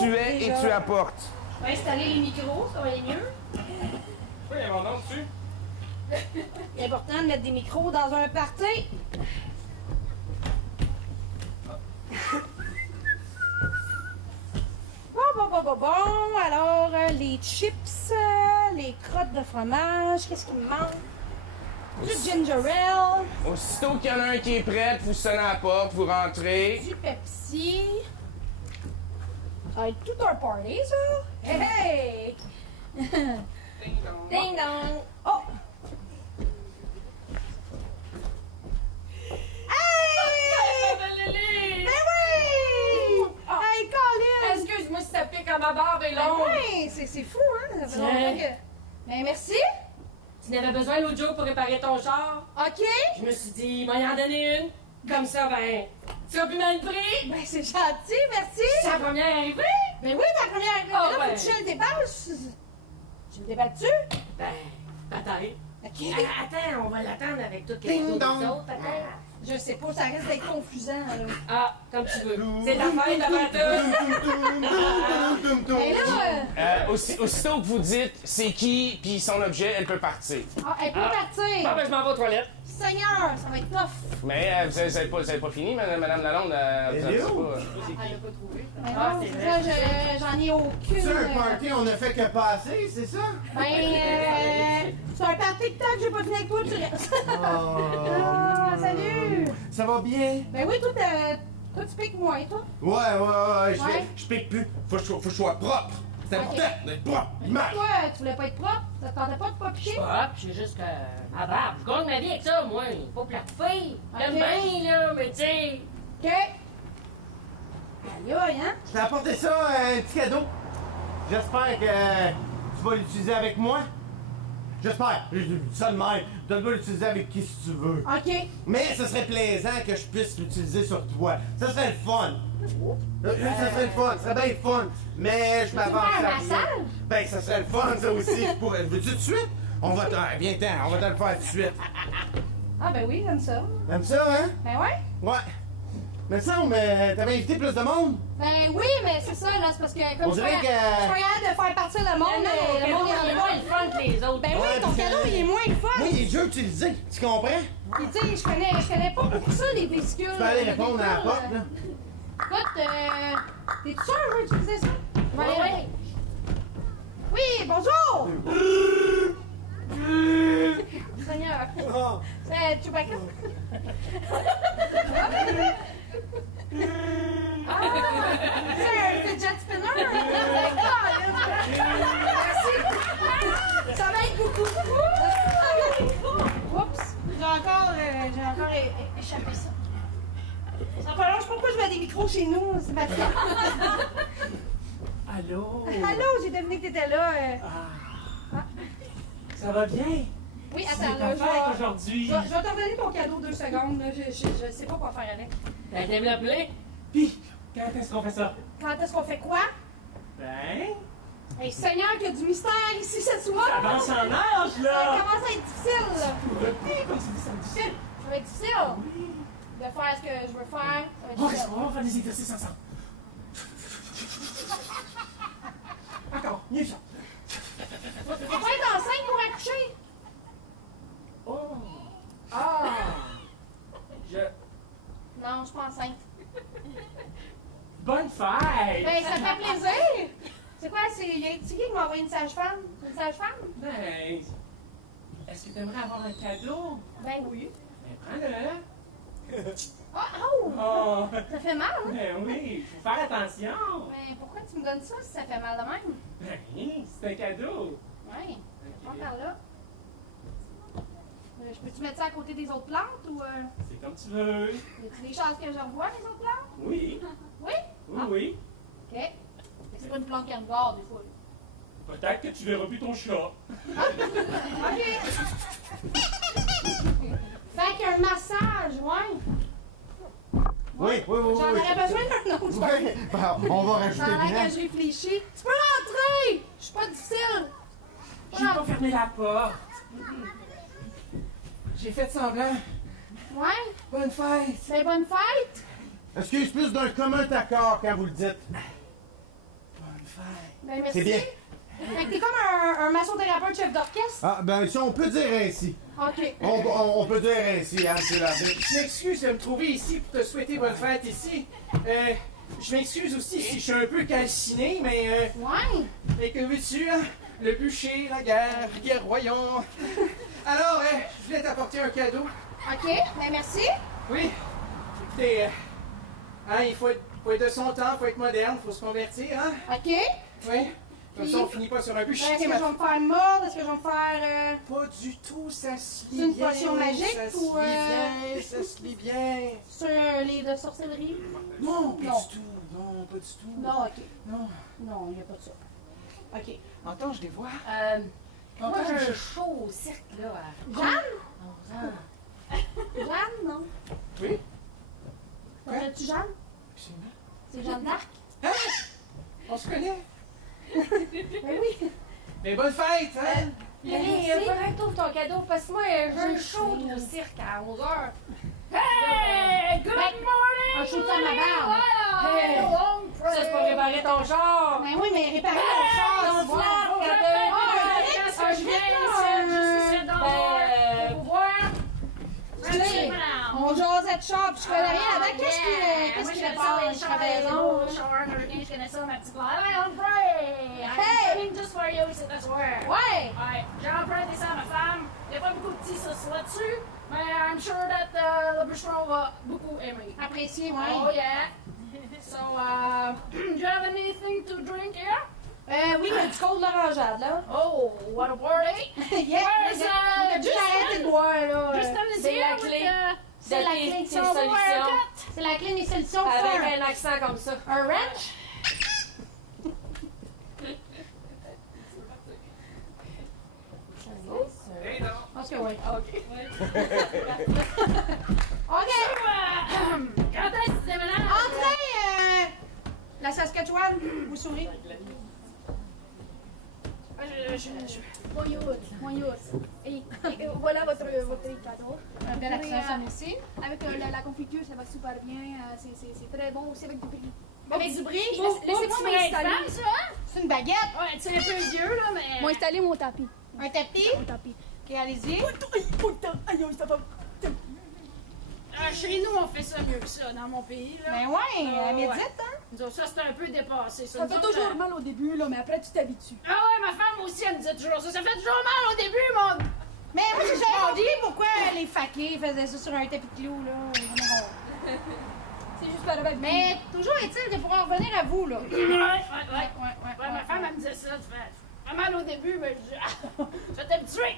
Tu es déjà. et tu apportes. On va installer les micros, ça va aller mieux. Oui, il y a mon nom dessus. C'est important de mettre des micros dans un party. Bon. Alors, les chips, les crottes de fromage, qu'est-ce qu'il me manque? Du ginger ale, Aussitôt qu'il y en a un qui est prêt, vous sonnez à la porte, vous rentrez. du Pepsi. Ça va être tout un party, ça. Hey! Ding dong! Oh! Hey! Lily! Ben oui! Hey, Colin! Excuse-moi si ça pique à ma barbe et longue. Ouais, c'est fou, hein? Ça fait longtemps que... Ben merci! Tu n'avais besoin l'autre jour pour réparer ton char. OK? Je me suis dit, moi y en donner une. Comme ça, ben, tu vas plus mal pris. Ben c'est gentil, merci! C'est la première arrivée. Ben oui, ta première arrivée. Ah, Là, ouais. faut que je le déballe. Tu le déballes-tu? Ben, attends. OK. Attends, on va l'attendre avec toutes les Ding autres. dong. Attends. Je sais pas, ça risque d'être confusant, là. Ah, comme tu veux. C'est ta fête, ta Mais là, Aussitôt que vous dites c'est qui puis son objet, elle peut partir. elle peut partir. Ah, ben, je m'en vais aux toilettes. Seigneur, ça va être tough. Mais vous avez pas fini, Madame Lalonde? Vous avez Elle est où? pas... Mais non, c'est ça, j'en ai aucune. C'est un party, on a fait que passer, c'est ça? Ben, c'est un party de temps que j'ai pas fini avec toi, tu restes. Ah, salut! Ça va bien? Ben oui, toi, tu piques moins, toi. Ouais, Ouais. je pique plus. Faut que je sois propre. C'est important d'être propre. L'image. Toi, tu voulais pas être propre? Ça te tentait pas de pas piquer? Je suis juste que ma barbe. Je gagne ma vie avec ça, moi. Pas plaquer. J'aime bien, là, mais tu sais. OK. Aïe, aïe, hein? Je t'ai apporté ça, un petit cadeau. J'espère que tu vas l'utiliser avec moi. J'espère. Je dis ça de même. Tu dois l'utiliser avec qui si tu veux. OK. Mais ce serait plaisant que je puisse l'utiliser sur toi. Ça serait le fun. Ça serait le fun. Ça serait bien le fun. Mais je m'avance faire un à rien. massage? Ben, ça serait le fun, ça aussi. Veux-tu tout de suite? On va te... Viens-t'en, on va te le faire tout de suite. Ah, ben oui, j'aime ça. T'aimes ça, hein? Ben ouais. Ouais. Mais ça, t'avais invité plus de monde? Ben oui, mais c'est ça, là, c'est parce que comme On je suis dirait pas que- capable de faire partir le monde, le monde il est moins le fun que les autres. Ben oui, Ouais, ton parce que- cadeau, il est moins le fun. Moi, il est déjà utilisé. Tu comprends? Puis tu sais, je connais pas beaucoup ça, les véhicules. Tu peux aller les répondre à la véhicules, porte, là. Écoute, t'es-tu sûr que je vais utiliser ça? Je vais aller. Oui, bonjour! Seigneur. C'est Chewbacca? Ah! C'est un fidget spinner? Merci! Ça m'aide beaucoup! Oups! J'ai encore échappé ça. Ça fait long, je sais pas pourquoi je mets des micros chez nous, c'est ma fille. Allô? Allô, j'ai deviné que t'étais là. Ça va bien? Oui, C'est attends, ta là, fête aujourd'hui. je vais te redonner ton cadeau 2 secondes, là. Je sais pas quoi faire avec. T'as qu'à me l'appeler? Puis, quand est-ce qu'on fait ça? Quand est-ce qu'on fait quoi? Ben... Hey, Seigneur, qu'il y a du mystère ici ce soir! Ça avance en âge, Ça là! commence à être difficile, là! Comme tu dis, c'est difficile. Ça va être difficile! De faire ce que je veux faire, ça va être On difficile. va faire des exercices ensemble. Encore, mieux ça. Faut pas être enceinte pour accoucher! Oh! Ah! Non, je suis pas enceinte. Bonne fête! Ben, ça fait plaisir! C'est quoi, c'est qui m'a envoyé une sage-femme? Une sage-femme? Ben, est-ce que t'aimerais avoir un cadeau? Ben oui. Ben, prends-le. Oh! Oh! Ça fait mal, hein? Ben oui, faut faire attention. Ben, pourquoi tu me donnes ça si ça fait mal de même? Ben, c'est un cadeau. Ouais, prends par là. Je peux-tu mettre ça à côté des autres plantes ou... C'est comme tu veux. Y a-tu des chances que je revoie les autres plantes? Oui. Oui? Oui, oui. OK. C'est pas une plante carnivore, des fois. Peut-être que tu verras plus ton chat. OK. Fait qu'un massage, ouais. Oui. J'en aurais besoin d'un autre. Oui. Ben, on va rajouter Pendant bien. que je réfléchis. Tu peux rentrer! Je suis pas difficile. J'ai pas fermé la porte. J'ai fait semblant. Ouais? Bonne fête. Ben, bonne fête! Excuse plus d'un commun accord quand vous le dites. Bonne fête. Ben, merci. C'est bien. Fait que t'es comme un massothérapeute chef d'orchestre? Ah, ben, si on peut dire ainsi. OK. On peut dire ainsi, Anne, c'est la vie. Je m'excuse de me trouver ici pour te souhaiter bonne fête ici. Je m'excuse aussi si je suis un peu calciné, mais Ouais. mais que veux-tu, hein? Le bûcher, la guerre, guerroyant. Alors, je voulais t'apporter un cadeau. OK. Ben, merci. Oui. Écoutez, hein, il faut être de son temps, il faut être moderne, il faut se convertir, hein? OK. Oui. Comme ça, on finit pas sur un bûcher. Est-ce que je vais me faire mordre? Est-ce que je vais me faire... Pas du tout, ça se lit C'est une bien. potion magique ça se ou, lit bien, ça se lit bien. sur un livre de sorcellerie? Non, pas Non. du tout. Non, pas du tout. Non, OK. Non. Non, il n'y a pas de ça. OK. Entends, je les vois. Moi, j'ai un show au cirque, là. Jeanne? Non, Jeanne. Jeanne, non? Oui. T'appelles-tu Jeanne? Absolument. C'est Jeanne d'Arc? Hein? On se connaît. Ben oui. Mais bonne fête, hein? Lélie, faudrait que t'ouvres ton cadeau parce que moi, j'ai un show au cirque à 11h. Hey! Good morning! Un show de ma barbe. Hey! Ça, c'est pour réparer ton char! Ben oui, mais réparer mon char, Ton c'est bon. flat, quand je viens ici, je suis dans pour voir. On jasait de char, puis je connais rien là-dedans. Qu'est-ce qui fait passe? les chambres, je connais ça, ma petite blague. Hey, on pray! I'm coming just for you, c'est ta soirée. Ouais! Ouais, j'ai emprunté ça à ma femme. Il n'y a pas beaucoup de petits sauces là-dessus, mais I'm sure that le bûcheron va beaucoup aimer. Apprécié, ouais. Oh yeah! So, do you have anything to drink here? Oui, il y a du cold l'orangeade, là. Oh, what a party! Yeah! Where's, Juste arrêter de boire, là. Justin is C'est here la with clé. C'est la clé de tes solutions. C'est la clé de mes solutions. Avec ça. un accent comme ça. Un wrench? Je pense que oui. OK. OK! Quand est-ce que tu déménages? Entrez, la Saskatchewan, vous souriez. Bonjour. Et voilà votre cadeau. Un bel accent, ça, merci. Avec la confiture, ça va super bien. C'est très bon aussi avec du brie. Avec du brie? Laissez-moi m'installer. C'est une baguette? Ouais, tu es un peu vieux, là, mais... Moi, installer mon tapis. Un tapis? Mon tapis. OK, allez-y. Chez nous, on fait ça mieux que ça, dans mon pays, là. Ben ouais, à médite, hein? Nous autres, ça, c'est un peu dépassé. Ça fait toujours mal au début, là, mais après, tu t'habitues. Ah ouais, ma femme aussi, elle me disait toujours ça. Ça fait toujours mal au début, mon... Mais moi, j'ai jamais compris pourquoi les faqués faisaient ça sur un tapis de clous, là. C'est juste par avec. Mais toujours est-il de pouvoir revenir à vous, là. Ouais, ma femme, elle me disait ça. Ça fait mal au début, mais je dis, je vais t'habituer.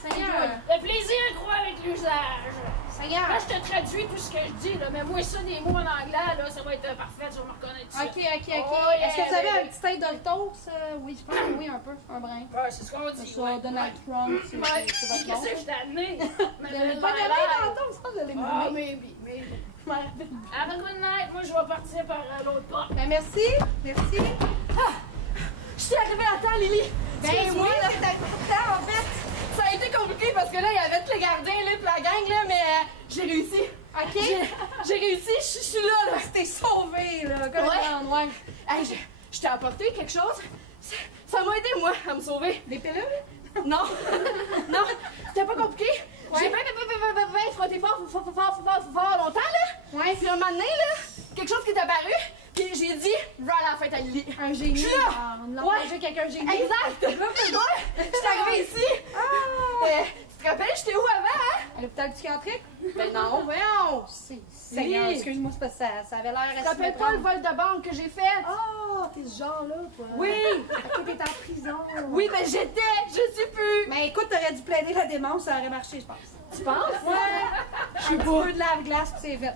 Seigneur. Le plaisir croît avec l'usage. Seigneur. Là, je te traduis tout ce que je dis, là, mais moi, ça, des mots en anglais, là, ça va être parfait, tu vas me reconnaître ça. OK. Oh, yeah, Est-ce que vous avez un petit tête d'Oltos? Oui, je pense que oui, un peu, un brin. Ouais, c'est ce qu'on dit. Sur Donald Trump, c'est votre nom. Qu'est-ce que je t'ai amené? Vous l'avez pas donné tantôt, ça, vous allez me Ah, donner. maybe. Have a good night. Moi, je vais partir par l'autre porte. Ben, merci. Je suis arrivée à temps, Lily. Ben, moi, là, en fait, ça a été compliqué parce que là, il y avait tous les gardiens, là, puis la gang, là, mais j'ai réussi. OK. J'ai réussi, je suis là. T'es sauvé, là, comme un noir. Hey, je t'ai apporté quelque chose. Ça m'a aidé, moi, à me sauver. Des pilules? Non, c'était pas compliqué. Ouais. J'ai frotté fort longtemps, là. Ouais. Puis un moment donné, là, quelque chose qui est apparu, puis j'ai dit, va à la fête à Lily. Un génie. Je suis là. On l'a Ouais. mangé quelqu'un génie. Exact. Là, c'est moi. Je suis arrivée ici. Tu te rappelles, j'étais où avant, hein? À l'hôpital psychiatrique? Ben non. Voyons. Seigneur, Oui. excuse-moi, c'est parce que ça avait l'air Tu te rappelles pas le vol de banque que j'ai fait? Ah, t'es ce genre-là, toi. Oui. Ok, t'es en prison. Oui, ben je suis plus. Mais écoute, t'aurais dû plaider la démence, ça aurait marché, je pense. Tu penses? Ouais. Je suis pas. Un peu de lave-glace, puis c'est fait.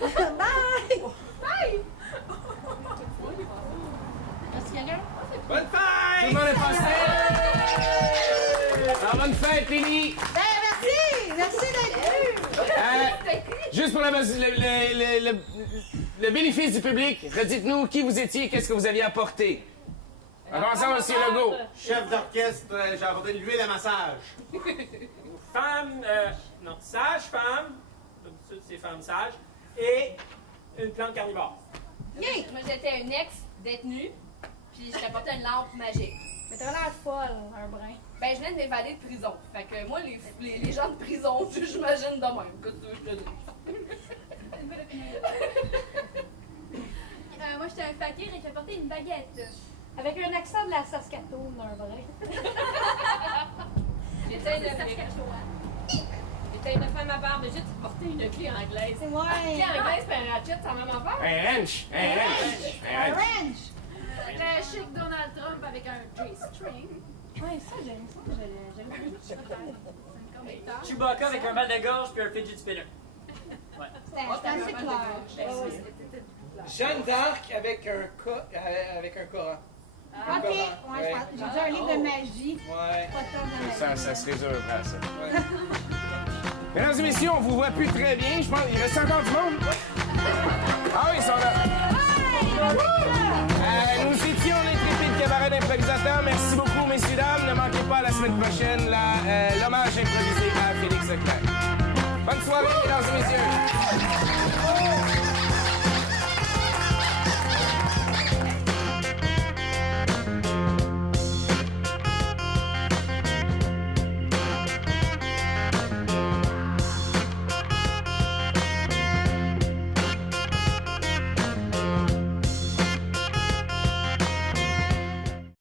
Bye! Bye. Est-ce quelqu'un? Bonne fête! Tout le monde est passé! Alors, bonne fête, Lily! Ben, merci! Merci d'être venu! Juste pour le bénéfice du public, redites-nous qui vous étiez et qu'est-ce que vous aviez apporté. En commençant, M. Legault. Chef d'orchestre, j'ai apporté de l'huile à massage. Sage-femme, d'habitude c'est femme sage, et une plante carnivore. Yeah. Moi, j'étais une ex-détenue, puis je t'apportais une lampe magique. Mais t'as l'air folle, un brin. Ben, je viens de m'évader de prison. Fait que moi, les gens de prison, j'imagine de même. Qu'est-ce que je te dis? Moi, j'étais un fakir et j'ai apporté une baguette. Avec un accent de la Saskatoon, un brin. J'étais une femme à barbe, j'ai porté une clé anglaise. Ouais. Une clé anglaise, puis un ratchet, c'est la même affaire? Un wrench! Un ranch! Très chic Donald Trump avec un J-string. Ouais, ça, j'aime ça. J'aime Chewbacca avec un bas de gorge puis un fidget spinner. Ouais. C'était assez clair. Jeanne d'Arc avec un Coran. Ok, ouais, j'ai dit un livre de magie. Ouais. Pas tant de magie. Ça se réserve à ça. Mesdames et messieurs, on vous voit plus très bien. Je pense qu'il reste encore du monde.